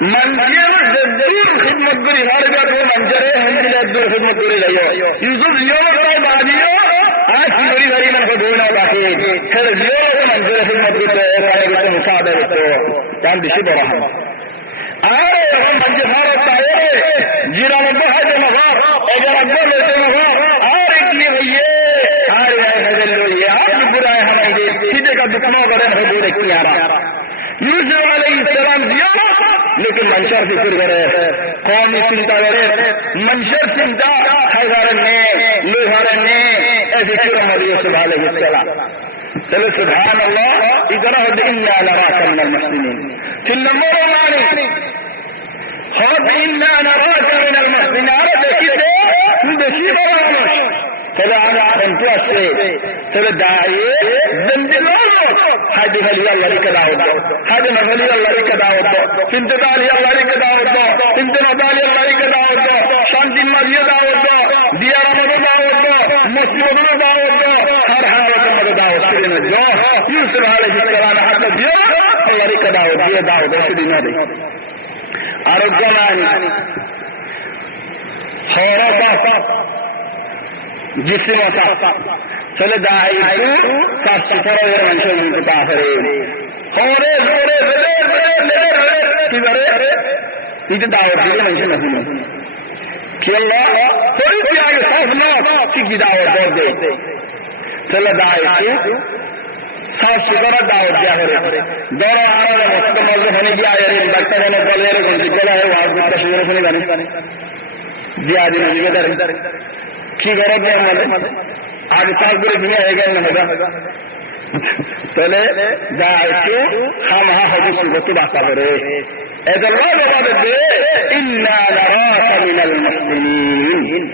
منزل دور خدمت کری ہر جگہ وہ منظر ہے ہم دور خدمت کری گئی یوسف زیادہ کا باجیو آج کی بڑی بڑی من کو دھونا باقی پھر زیادہ منظر خدمت کرتے ہیں والے کو مصابہ تو جان دشی برا آرے ہم منظر ہوتا ہے جیرا میں بہت مغار اگر اکبر لیتے مغار آرے کی بھئیے آرے آئے حضر لوئیے آپ بھی برائے ہمیں دے سیدھے کا دکھنوں کریں حضور کی آرہ یوسف علیہ السلام دیا لیکن منشر فکر کرے قومی چنتا کرے منشر چنتا حیدارن نے لوہارن نے ایسے کرم علیہ یوسف علیہ السلام چلو سبحان اللہ ادھر حد انا لراک من المحسنین چل نمبر مانی حد انا لراک من المحسنین آرہ دیکھتے دیکھی برانو چلو آنا انتو اسے چلو داعیے زندلونو حاجی فلی اللہ لکھ داؤدو حاجی مفلی اللہ لکھ داؤدو سنتدالی اللہ لکھ داؤدو سنتنادالی اللہ لکھ داؤدو شانتی مدی داؤدو دیارہ مدی داؤدو مسلموں داؤدو ہر حالت مدی داؤدو سرین جو یوسف علیہ السلام حتی دیو اللہ لکھ داؤدو داؤدو سرین دے آرجمانی حورا جسم وصف چلے داعی تو صاف سترہ اور منشور منتقا کرے ہورے زورے زدر کی برے یہ دعوت دیئے منشور مفہوم کہ اللہ تھوڑی سی آگے صاف نہ کی دعوت دے چلے داعی تو صاف سترہ دعوت دیا کرے دورہ آرہ مستمل ہونے کی آئے رہے ڈاکٹر ہونے پلے رہے کن جکلہ ہے وہاں کچھ تشویر ہونے گانے زیادی نجی کے در کی غرض ہے ہمارے آج سال پورے دنیا ہے گا ہوگا پہلے داعیوں ہم حضور کو تو باسا کرے اذا اللہ بابا دے انا لراک من المسلمین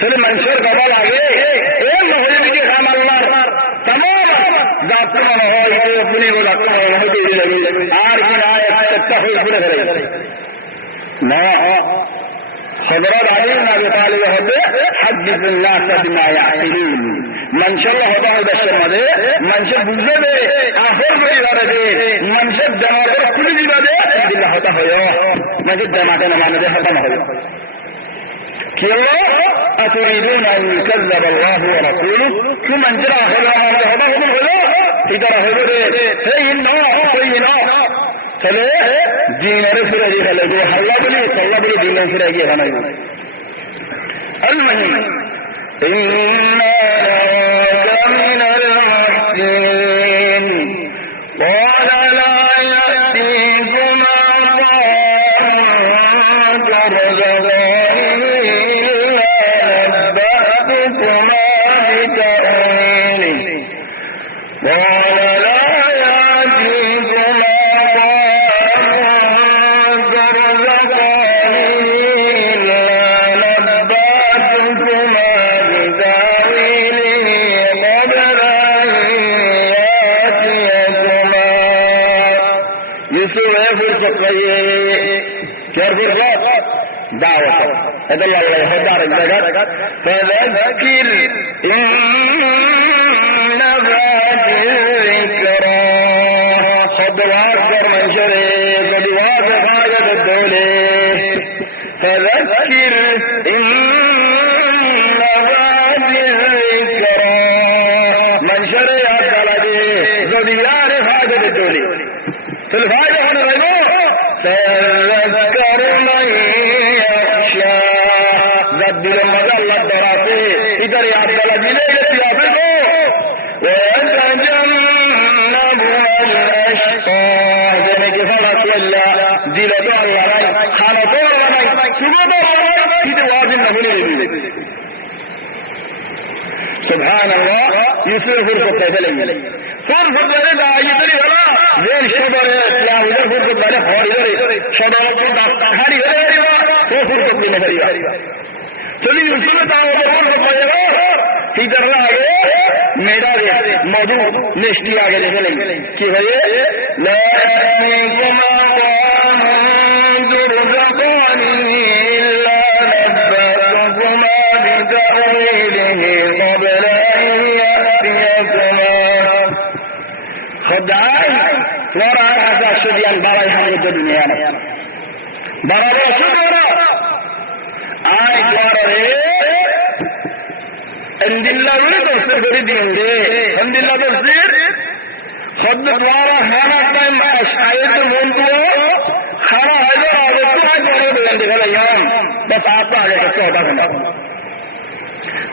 چلے منشور بدل آگے اے محرم کی خام اللہ تمام ذاتوں میں ہوئی اپنی وہ ذاتوں میں ہوئی دے لگی آر کی آیت تکتا ہوئی پورے کرے نا حضرات علی بن ابی طالب ہوتے حدث الناس بما يعقلون منشر ہوتا ہے دشر مدے منشر بوزے دے آخر بڑی بارے دے منشر جماعت کلی دی دے دل ہوتا ہے منشر جماعت نمانے دے ختم ہو کہ اللہ اتريدون ان يكذب الله ورسوله کہ منشر آخر نمانے ہوتا ہے ادھر حضور ہے نو چلے دینارے پھر اجی خلے گو حلا بلی دینارے پھر اجی خانا گو المہم اِنَّا لَكَ مِنَ الْمُحْسِنِينَ قَالَ لَا يَأْتِيكُمَا طَعَامٌ تُرْزَقَانِهِ إِلَّا نَبَّأْتُكُمَا بِتَأْوِيلِهِ قَالَ لَا يَأْتِيكُمَا دعوة هذا الله يهدار الزجاج فذكر إن ذات الذكرى خطوات من شريك خطوات غاية الدولة فذكر إن ذات الذكرى من شريك الدولة خطوات غاية الدولة في الفائدة هنا غيره سيذكر من يخشى ذات لمدى الله الدراسي ادھر یاد کلا دلے گئے یاد کو وَيَتَجَنَّبُهَا الْأَشْقَى جنہیں کہ فرق اللہ دل تو اللہ رائے کھانا تو اللہ رائے صبح تو اللہ رائے ادھر واضح نہ ہونے لگی سبحان اللہ یوسف کو پیدا لگی فرق بڑے دا یہ بڑا زیر شبر ہے یا ادھر فرق بڑے اور ادھر شبر کو ہری ہری ہوا تو فرق بھی نہیں ہوا چلیے یوسف کا فرق بڑے ادھر آگے میرا موضوع نشتی آگے دیکھ لیں کہ بھائی لا يأتيكما طعام ترزقانه إلا نبأتكما بتأويله قبل أن يأتيكما خدعائی ورا حسا شدیان برای حمد دنیا barabar sudara ay dwarare andilla wuri tafsir kari diyunde andilla tafsir khud dwara hana time ayat mundu khana hajar aagtu hajare bende galayam bas aapa aage soda bana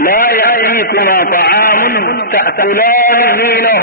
لا يأتيكما طعام تأكلانه له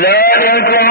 ذلكم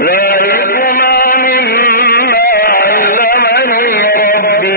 ذلكما مما علمني ربي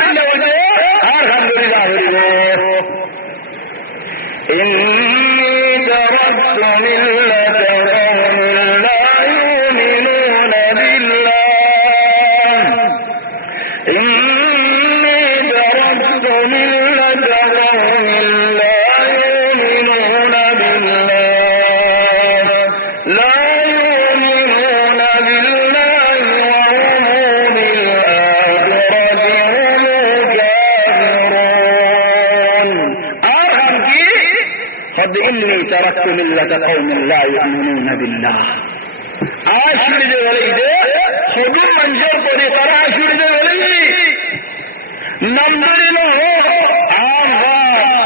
দিলে হইতে আর আলহামদুলিল্লাহ হইব إني تركت ملة قوم لا يؤمنون بالله إني تركت ملة قوم لا يؤمنون بالله لا يؤمنون بالله وهم بالآخرة هم كافرون قد إني تركت ملة قوم لا يؤمنون بالله عاشر دي وليده خدوم منجر طريقة عاشر دي وليده نمبر له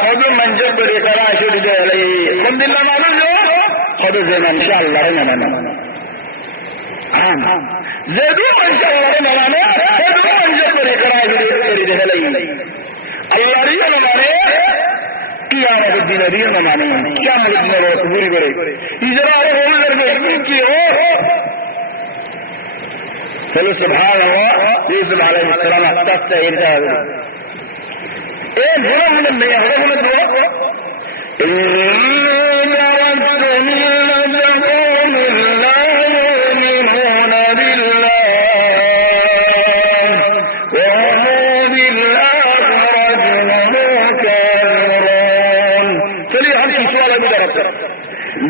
خدوم منجر طريقة عاشر دي وليده خد الله معلوم له خدو زينا إن شاء الله زيدو إن شاء الله خدوم منجر طريقة عاشر دي وليده الله ريال مانه قیامت الدین ریہ مانے قیامت الدین روز پوری کرے اجرا ہو کر کی ہو چلو سبحان اللہ یوسف علیہ السلام تفت ارشاد اے گناہ میں ہے گناہ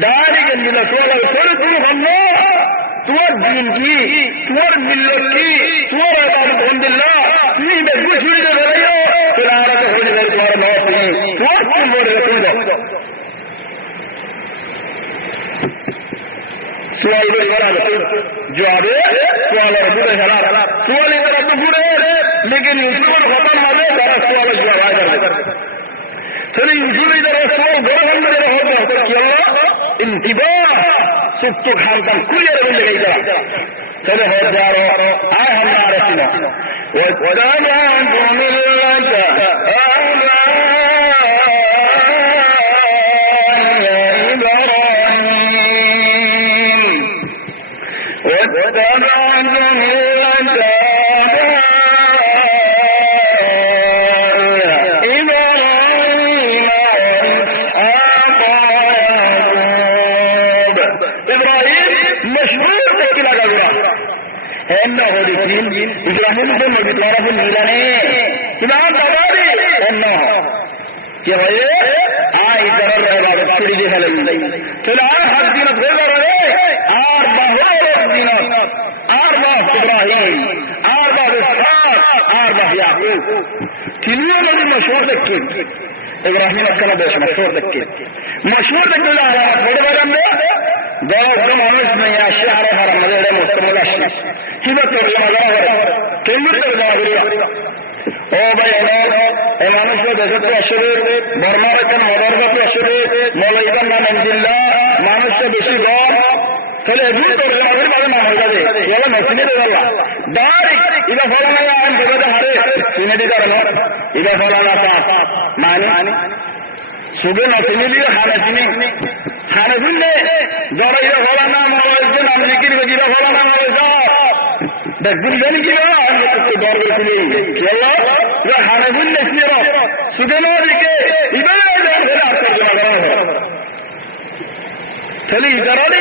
دارك من سؤال الفرد الله تور دين کی تور ملت کی تور عبادت عند الله نہیں بس شروع کر رہے ہو تلاوت ہو رہی ہے تمہارا موت نہیں تور کون بول رہے تم سوال بھی برابر جواب سوال اور پورے حالات سوال ادھر تو پورے لیکن یوسف ختم ہو گئے سارا سوال جواب آ کر چلیے یوسف ادھر سوال بڑا ہم میرے ہوتا ہے کیا انتباه سبت خانتم كل يوم اللي جاي كده هو جارو هم عارفنا وتابعت ملة إبراهيم واتبعت ملة إنه دين إبراهيم ثم بتعرف النيلاني إذا تباري إنه كيف ترى العبادة كل دي هلي تلا حق دين غير أربعة دين أربعة إبراهيم أربعة إسحاق أربعة يعقوب كلهم من مشهور ذكر إبراهيم كما بيش مشهور ذكر مشهور ذكر على مشهور برمه دعوة منوش من ياشعر حرم مدينة مستمل الشمس كذا تقول مدارة كلمة تقول او بيانا منوش دجت الشرير برمارة مدارة الشرير مولايدا من الله منوش بشي دار فلا يجوز تقول مدارة بعد ما هو ده يلا مسجد الله داري إذا فلنا يا عم بجد هره سيندي كارنا إذا فلنا صاف معنی সুগে না চিনি দিয়ে খানা চিনি খানা চিনলে জড়াইলে হলা না মরছে নাম লিখির বেজিলে হলা না মরছে দেখুন জানি কি না দর করে খেলো খানা চিনলে কি সুগে না দিকে ইবারে আপনি জমা করা হবে চলি ইদারে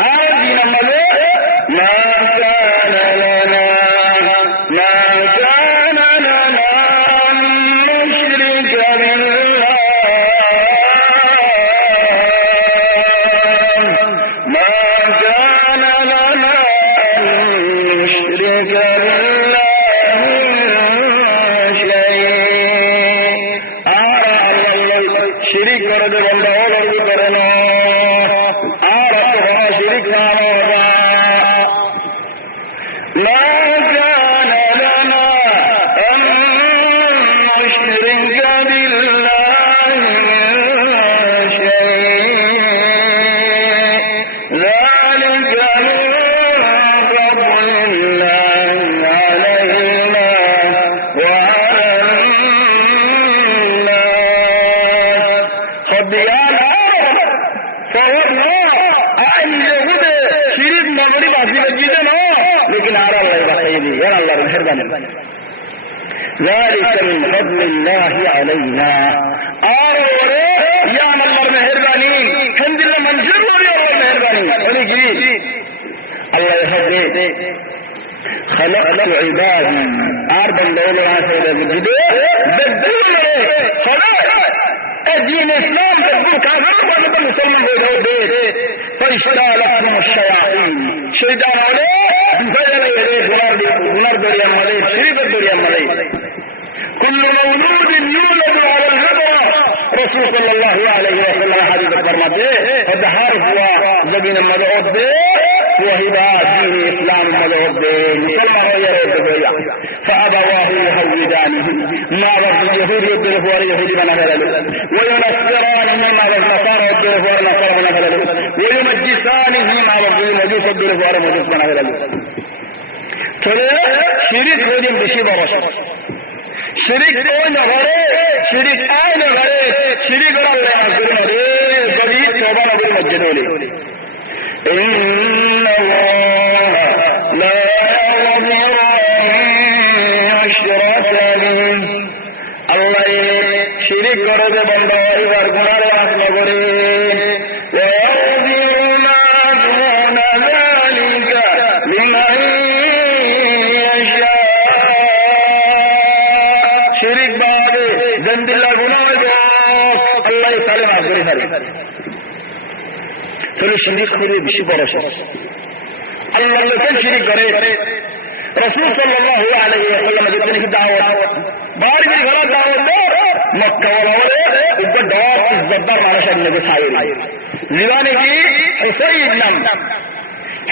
آدين ملوك ما كان لنا أن نشرك بالله ما كان لنا أن نشرك بالله شيء الله شريك کرد بندہ اور کرنا وديانا فورنا أعني جهود شريف نظري باسي بجيدنا لكن أرى الله بخيري يا الله الحربان ذلك من فضل الله علينا أرى يا الله مهربانين الحمد لله منشر وري الله مهربانين ولكن الله يهدي خلقت عبادي أربع دولة عشرة بجدو بدون خلاص الدين الإسلام تقول كافر ولا مسلمان بيده فاشتغلتهم الشياطين شيطان عليه فجر يديه هنر دريا مليك شريف دريا مليك كل مولود يولد على الفطرة رسول صلى الله عليه وسلم حديث فرمته فدهار هو زبين مدعوت وهبا دين الإسلام مدعوت مسلمان يريد فأبواه يهودانه ما وفد يهود يدره ور يهودي بنغلله وينصرانه ما وفد نصارى يدره ور نصارى بنغلله ويمجسانه ما وفد مجوس يدره ور مجوس بنغلله كله شريك ودين بشيب رشد شريك اين غره شريك اين غره شريك الله يغفر له بدي توبه نبي مجدولي ان الله لا يغفر يشرك به الله شريك غره بندا ايوار گناہ معاف نگرے ويغفر ما دون ذلك لمن ذنب الله گناہ اللہ تعالی معاف کرے چلو شریک کرے بشی برشس اللہ لکن شریک کرے رسول صلی اللہ علیہ وسلم جتنے کی دعوت باری بھی غلط دعوت دے مکہ والے اوپر دعوت عزتدار مانشا نبی خائر زیوانے کی حسین نم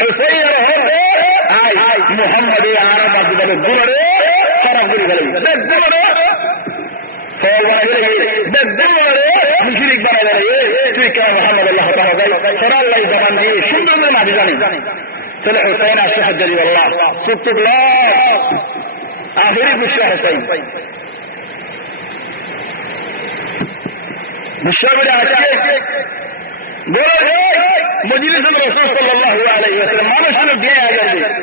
حسین رہتے آئی محمد عرب عزیزہ گمرے طرف گری گلی فقال مشرك بنا فيك محمد الله تعالى ترى الله يضمن دي شنو ما بيزاني طلع حسين على الشيخ الجليل والله صدق الله اخري بالشيخ حسين بالشابر على مجلس الرسول صلى الله عليه وسلم ما نشوف دي يا جماعه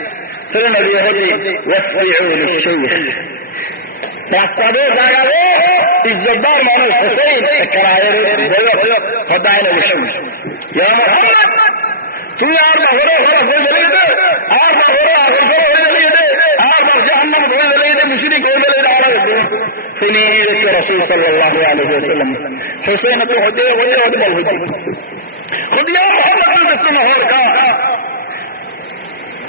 فلما بيهودي وسعوا للشيخ راستاده جاگاده عزتدار مانوس حسین کرایر بولو خدای نبی یا محمد تو یار بغره خرا کوئی دلیده آر بغره آخر کوئی دلیده آر بغ جهنم کوئی دلیده مشرک کوئی دلیده آره فنیرت رسول صلی اللہ علیہ وسلم حسین تو ہوتے بل ہوتی خود یا محمد تو نہور کا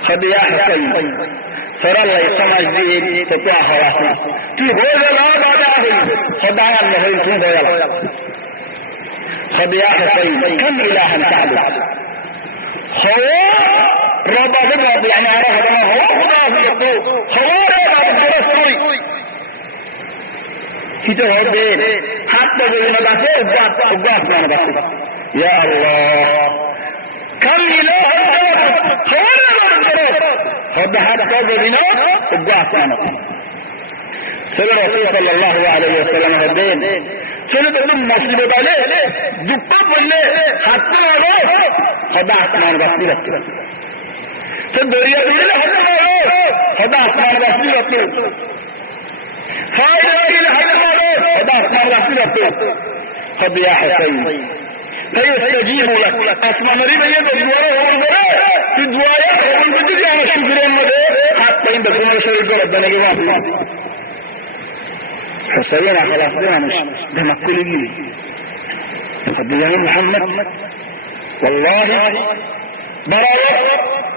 خود یا حسین ترى الله يسمع دين تطوع حواسي في هذا لا بعده خدايا الله يكون ضيال خد يا حسين كم إلها تعبد هو رب الرب يعني عرف هذا هو خدا في الطوق هو رب الرسول كده هو بين حتى لو ما بعثه وقاس ما بعثه يا الله كم إله هو رب هذا كذا بنا الضعف أنا سيد الرسول صلى الله عليه وسلم هدين سيد بدون مصيبة عليه دكتور بالله حتى لو خدا أسمان بسيطة فالدورية بيلا حتى لو خدا أسمان بسيطة فائدة إلى حتى لو خدا أسمان بسيطة خد يا حسين فيستجيب لك اسمع مريبا يدو دواره هو المرأة في دواره هو البدل يعني الشكر المدى حتى عند كل شريك ربنا جواب حسين خلاص ده مكل لي قد يا محمد والله براوة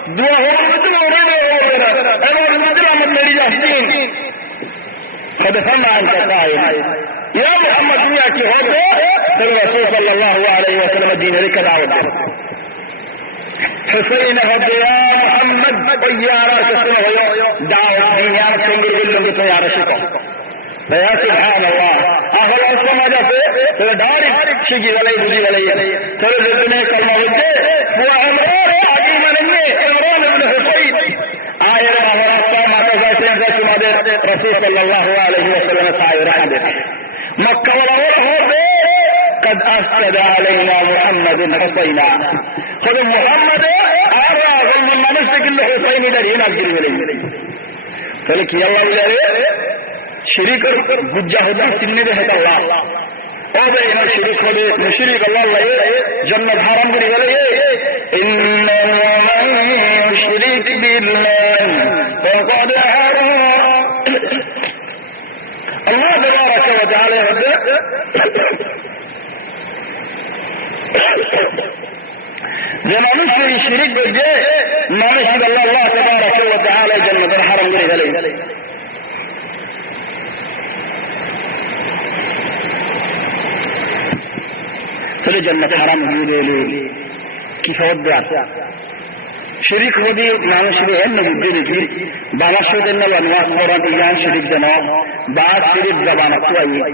دعا هو البدل ورده هو المرأة انا البدل عمد مريجا الدين قد فما انت قائل يا محمد ياكي هذا الرسول صلى الله عليه وسلم الدين لك دعوة حسين هذا يا محمد طيارة كسنة دعوة دين يا تنقل بالله طيارة شكا فيا سبحان الله أهل أصلا ما جاء فدارك شجي ولي بجي ولي ترى الدنيا كلمة وجه هو عمران عظيم مني عمران بن حسين آية أهل أصلا ما جاء رسول صلى الله عليه وسلم سائر عنده مكة ولا هو قد أفسد علينا محمد حسينا خذ محمد أعرف المنامس كله حسيني دارين أجري ولي فلك يلا ولي شريك بجاهد سنة بهت الله او بين شريك ولي مشرك الله جنة حرام بري ولي إنه من يشرك بالله فقد حرم الله تبارك وتعالى যে মানুষের শিরিক করবে মানুষ আল্লাহ তাবারক ওয়া তাআলা জান্নাতের হারাম করে ফেলে ফলে জান্নাতের হারাম হয়ে গেলে কি খবর দেয়া শিরিক হদি মানুষের এমন বুদ্ধি দেখি বাংলাদেশের নামাজ পড়া ইমান শিরিক দেন বাদ শিরিক জবান আকুয়াই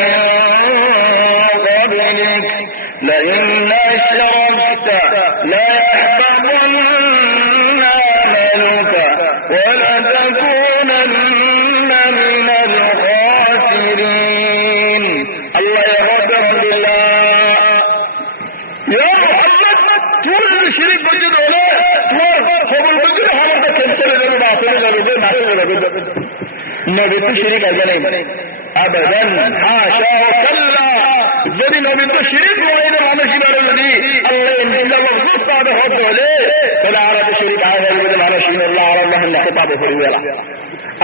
من قبلك لئن أشركت ليحبطن عملك ولتكونن من الخاسرين الله يغفر بالله يا محمد تقول الشريك بجد ولا تمر خبر بجد حمد كنسل جلو باطل جلو ناصر جلو نبي تو شريك أجل نہیں أبدا حاشا وكلا যদি নবী তো শিরিক নয় মানুষই বলে যদি আল্লাহ ইনশাআল্লাহ লফজ পাবে হতে হলে তাহলে আর তো শিরিক আয় বলে মানুষই আল্লাহ আর আল্লাহ পাবে পড়বে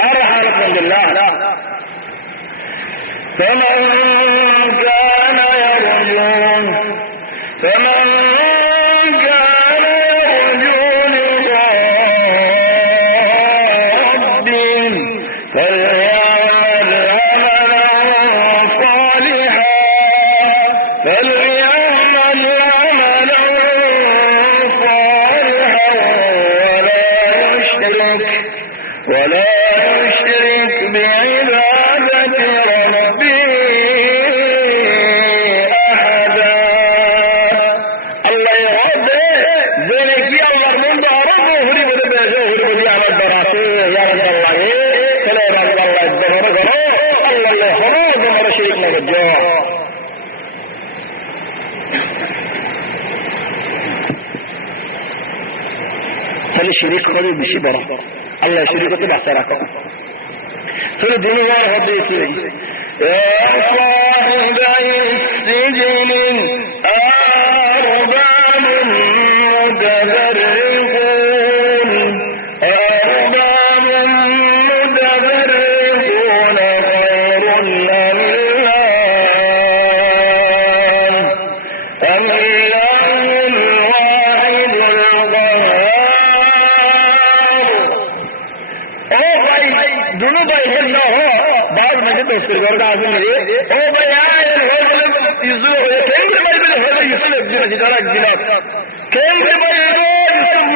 আর আলহামদুলিল্লাহ فمن كان يرجو ولا يشرك بعبادة ربه أحدا الله يغضي ذلك الله من دارته هرب هرب يعمل براته يا رب الله فلا رب الله الدهر الله يخرج من شريك نرجوه তাহলে শিরিক হবে বেশি বড় আল্লাহ শিরিক হতে বাঁচা রাখো তাহলে দুনিয়ার হবে কি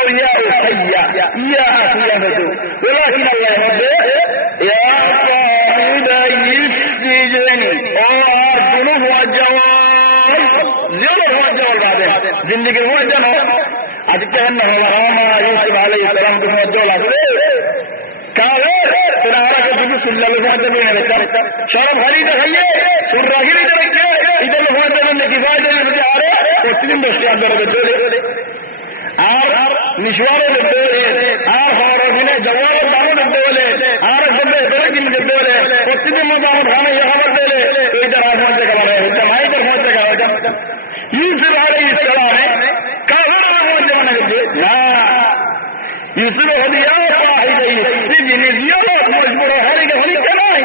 أو ياء حية ياء قيامة ولكن الله يقول يا صاحبي السجن الجنوب والجوال زيادة هو الجوال بعدين زندگی هو الجنوب أتكلم هما يوسف عليه السلام هو الجوال كاوه تنارا كتب سلة لفوات بين الكتاب شرب خليدة خيه سراغي لدى ركيه إذا لفوات بين الكفاية لفوات آره وطلين دوستيان برد الدولي مشوار الدولي خورفين جوال بارو الدولي سبه برجل الدولي وطلين مقامت خانه يخبر دولي إذا رفوات كلامه جمعي پر فوات كلامه يوسف عليه السلام كاوه رفوات جمعنا كده لا يوسف هذا يا صاحبي السجن زيارة مجبورة هذه هذه كمان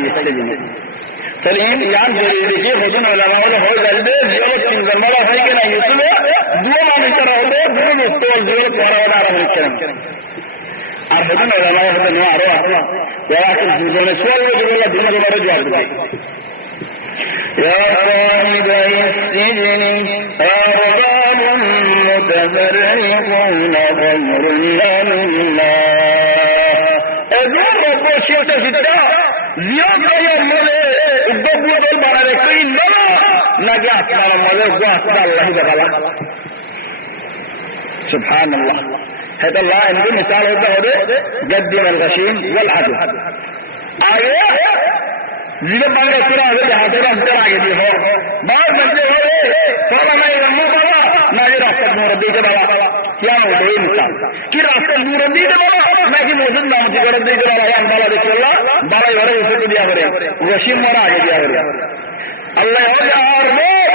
السجن سلیم یان جوړې دي خو دونه علماء هو غلبه دیو څنګه مړه هي کنه یوسف دوه باندې تر اوله دوه مستول دیو پورا ودار وکړم আর হদন علماء হতে নো আরো আছে ولكن দুজনে সোয়াল দিয়ে দিন করে জবাব দেয় يا صاحب السجن أرباب متفرقون خير أم الله أذن رب الشيطة ستة زياد غير مولي الضبو دل بنا ركي نما نجي أسمار مولي وقو أسمار الله بغلا سبحان الله هذا الله عندي مثال ہوتا ہے جد الغشيم والعدو آئے زیادہ بانگا سورا ہے جہاں تیرا اندر آگے دی ہو بعض بچے ہوئے سولا نہیں رمو بابا ناجی راستہ موردی کے بابا کیا ہوتا ہے مثال کہ راستہ موردی کے بابا میں کہ موجود نام کی موردی کے بابا یا انبالا دیکھ اللہ بارا یورے اسے کو دیا ہو رہے غشیم مورا آگے دیا ہو رہے اللہ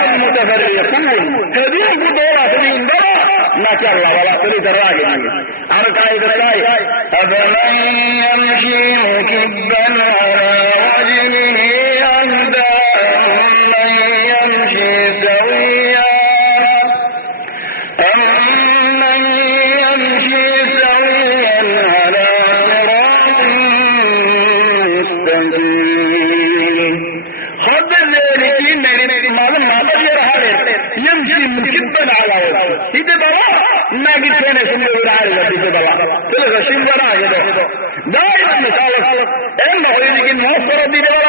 أرباب متفرقون هذين بدور أسدين برا ما شاء الله ولا كل دراجة أركاي دراجة أفمن يمشي مكبا على وجهه أهدى أمن يمشي سويا أمن يمشي سويا على صراط مستقيم معلوم ماذا يرى يمشي مكبا على وجهه إذا بلا ما قد كان يسمى بالعالم إذا بلا تلقى شيء بلا دائما مثال إما هو يجي موفر دي بلا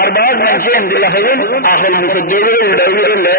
أربعة من شيء عند الأخير آخر المتجول وداير الله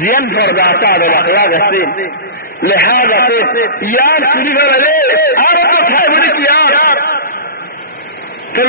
زين فرضات هذا الأخلاق السين لهذا يار سوري غيره عارف كيف بدك يار كل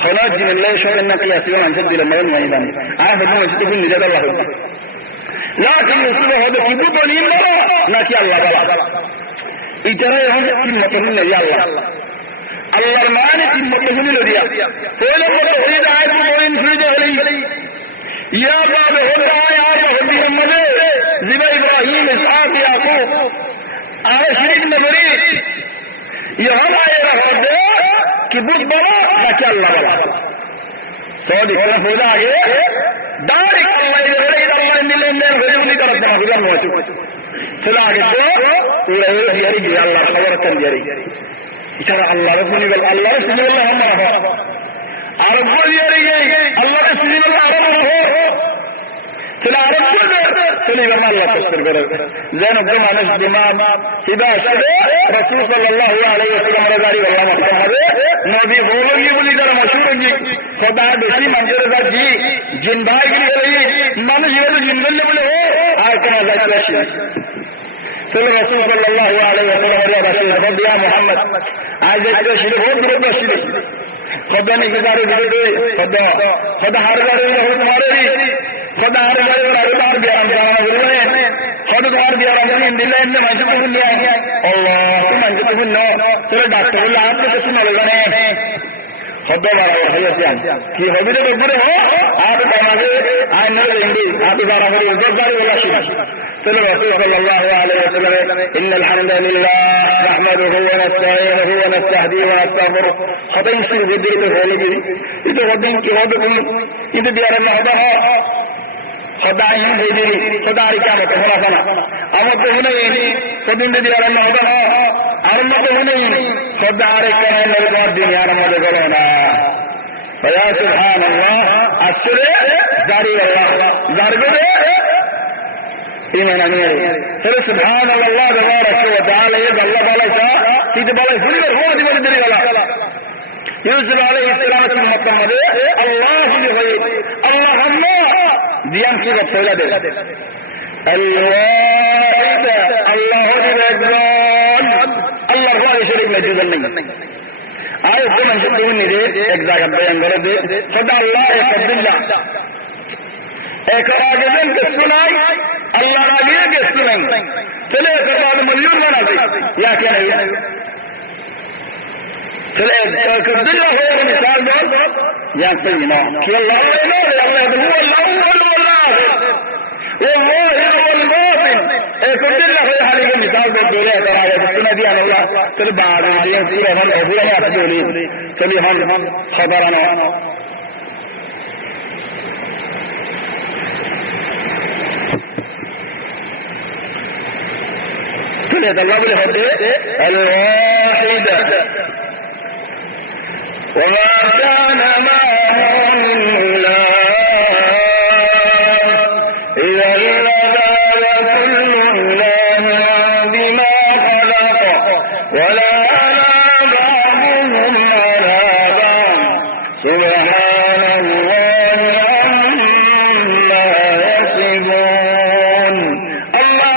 خلاص جل الله شو إنك يا سيدنا أنت دل ما ينوي داني أنا بدون أشوف من نجد الله لكن يصبح هذا في بطن يمرا ناكي الله بلا إترى هم تمتهن يا الله الله المعنى تمتهن لديا فإذا مرة إذا عيد مؤمن فريد علي يا باب هدى يا باب محمد زبا إبراهيم إسحاق يعقوب على شريك نظري يهان آئے رہا کہ بت بڑا ناکي الله بلا سعودي كلا فولا آگے دارك الله إذا الله ملين لين غجوني كرتنا خدا موچو فلا آگے تو ولا يري يا الله خبرك يري ترى الله ربني بل الله رسول الله هم عرب يري الله رسول الله هم فلا عرب فلا يرمى الله تفسير قرر زينب بن انس امام هدايه رسول صلى الله عليه وسلم رضي الله محمد نبی بولوگی بولی ذرا مشہور ہوگی خدا دوسری منظر ذات جی جن بھائی کی رہی من یہ تو جن بلے بولے ہو آج کا ذات کیا صلی رسول صلی اللہ علیہ وسلم رسول خدا یا محمد آج کا شیر ہو درود شیر خدا نے گزارے دے خدا ہر بار ہو تمہارے خدا ہر بار ہر بیان کرنا ضرور ہے خدا تمہار بیان کرنا دل میں منجو کو لیا ہے اللہ منجو کو نو تیرے ڈاکٹر اللہ آپ کو سن لگا ہے خدا بارا ہے سیان کہ ہوبی تو بڑے ہو آپ کہاوے آ نہ لیں آپ بارا ہو جزاری والا شیر صلى رسول صلى الله عليه وسلم إن الحمد لله نحمده ونستعينه ونستهديه ونستغفره خطأ يصير بديت هولي إذا غدين كي هودكم إذا بيار الله ده خطأ ينبغي خطأ ركامة هنا فنا أما تهوني خدين بيار الله ده أرنا تهوني خطأ ركامة نلقى الدنيا رمضة قلنا فيا سبحان الله السر داري الله داري إيمان أمير فلا سبحان الله تبارك وتعالى يد الله بلسا إذا بلس فلي هو دي بل دري ولا يوسف عليه السلام في المقام الله بغير اللهم ديان في الطولة الواحد الله بغير الله هو شريك مجيد النين آية كمان شبه الندير اجزاء بيان قرد فدع الله عبد الله ایک راجدن کے سنائی اللہ راجیہ کے سنائی چلے ایک ملیون بنا دی یا کیا نہیں چلے ایک دلہ ہوئے مثال دو یا سینا کہ اللہ ایک دلہ ہوئے حالی کے مثال دو دولے ایک سنہ دیا اللہ چلے بعد میں پورا ہم ابولا میں آپ دولی چلی ہم خبرانا سنة الله بالهدى الواحد وما كان معه من إله إلا الذاب كل إله بما خلق ولا على بعضهم على بعض سبحان الله عما يصفون الله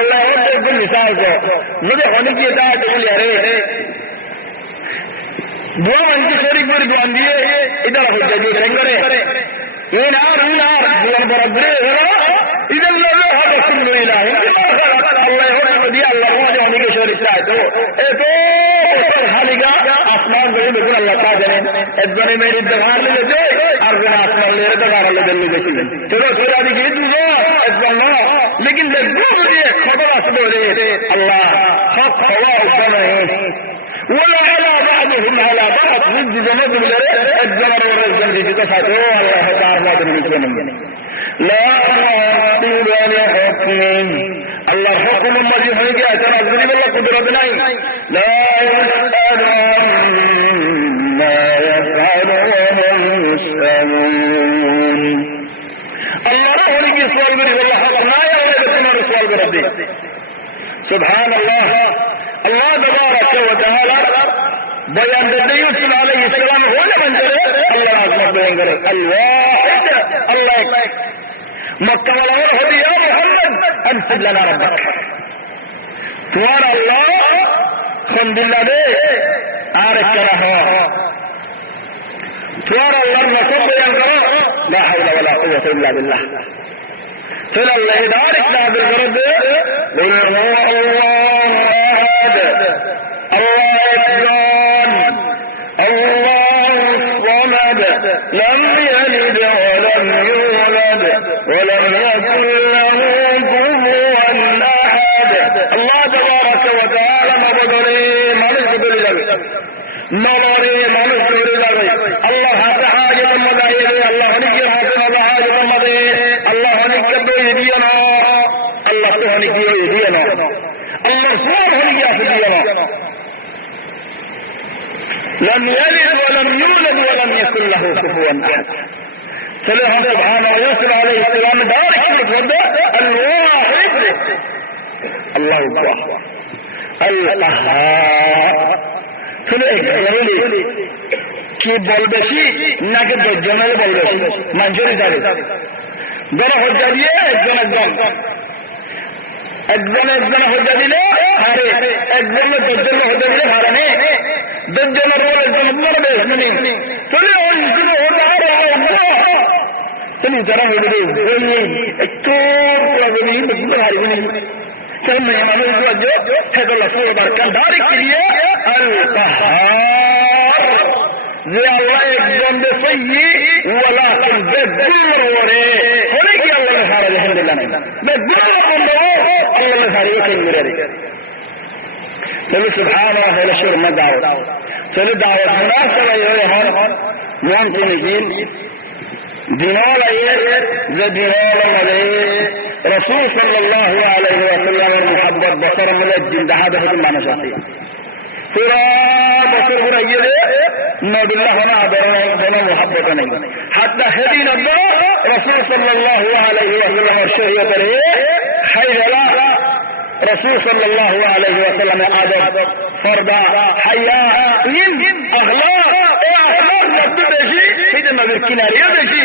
اللہ ہوتے کل مثال کو مجھے ہونے کی اطاعت بولی ارے دو من کی شریک پر دعان دیے ادھر حجت سنگرے نار دون برابرے ہو ادھر لوگ ہم سن الہ اللہ ہونے دیا اللہ مجھے ہونے کی شریک چاہتے تو حالی کا آسمان کو بالکل اللہ کا جانے ادھر میری دغار لے جو ارض آسمان لے رہے دغار لے دل میں چلو پورا دی گیت جو ادھر لیکن جو مجھے خبر اصل ہو رہے اللہ حق ہوا اٹھا نہیں ولا على بعضهم على بعض ضد جنود بالله الزمر والزمر في تسعته الله تعالى من لا معقول لحكم الله حكم الذي هيجي تنزل بالله قدرت نہیں لا يسأل عما يفعل وهم يسألون الله هيجي سؤال بني والله حق ما يعلم سؤال بربي سبحان الله اللہ تبارک و تعالی بیان کرتے یوسف علیہ السلام ہونے منظر اللہ عظمت بیان کرے الواحد اللہ ایک مکہ والا ہوتی یا محمد انصب لنا ربک تمہارا اللہ خند اللہ دے عارف کرا ہو تمہارا اللہ نصب بیان کرو لا حول ولا قوة الا بالله فلا الله دارك نازل قرد قل هو الله أحد الله الجان الله الصمد لم يلد ولم يولد ولم يكن له كفوا أحد الله تبارك وتعالى مبدلي مالك بلي নলরে মানুষ ধরে যাবে আল্লাহ হাতে হাজির মধ্যে আল্লাহ অনেকের হাতে মধ্যে হাজির মধ্যে আল্লাহ অনেককে দিয়ে দিও না আল্লাহ তো অনেকে দিয়ে না আল্লাহ সব অনেকে আছে দিয়ে না لم يلد ولم يولد ولم يكن له كفوا احد فله سبحانه يوسف عليه السلام دارك الفضل الواحد الله اكبر القهار কি বলবেছি নাকি 10 জনের বলবেছি মানুষের দাঁড়িয়ে যারা হজ্জা দিয়ে একজন হজ্জা দিলে হারে একজনের 10 জনের হজ্জা দিলে হারে নেই 10 জনের রোল একজন মরবে চলে ওই তুমি যারা হয়ে একটু হারিবনি মানুষ সেগুলো সবার কান্দারি দিয়ে যে আল্লাহ একজন সহি ওয়ালা বেগুলোর ওরে হলে কি আল্লাহ সারা দেখেন দিলাম বেগুলোর বন্ধ আল্লাহ সারিয়ে কেন্দ্রে চলো সুবহানাল্লাহ হলে শর্মা দাও চলো দাওয়াত না সবাই হন মন শুনে কি দিনল আয়ের যে দিনল মধ্যে রাসূল সাল্লাল্লাহু আলাইহি ওয়াসাল্লামের মুহাব্বত বছর মধ্যে জিন্দাহাদ হতে মানুষ আছে পুরা বছর পুরা গিয়ে নবিল্লাহ হনা আদরণ হনা মুহাব্বত নেই হাত্তা সেদিন রাসূল সাল্লাল্লাহু আলাইহি ওয়াসাল্লামের শরীয়তে হাইলা রাসূল সাল্লাল্লাহু আলাইহি ওয়াসাল্লামের আদব ফরদা হায়া ইন আখলাক মধ্যে বেশি সেটা নবীর কিনারিও বেশি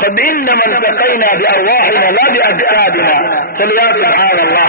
قد إنما التقينا بأرواحنا لا بأجسادنا قل يا سبحان الله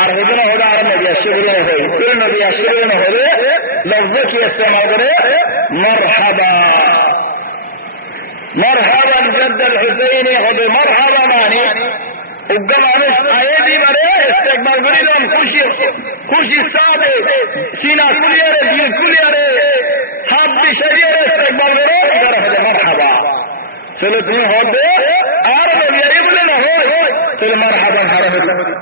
আর হেদিন হলে আর নবী আশিরুল্লাহ হয় এই নবী আশিরুল্লাহ হলে লফজ কি ইস্তেমাল করে মারহাবা মারহাবান জদ্দ আল হুসাইনি হবে মারহাবা মানে উগ্র মানুষ আয়েদি মারে ইস্তেকবাল করিলাম খুশি সাথে সিনা কুলিয়ারে দিল কুলিয়ারে হাত দিয়ে শরীরে ইস্তেকবাল করে এরা হলে মারহাবা চলো তুমি হবে আর নবী এই বলে না হয় চলো মারহাবা হারা হলো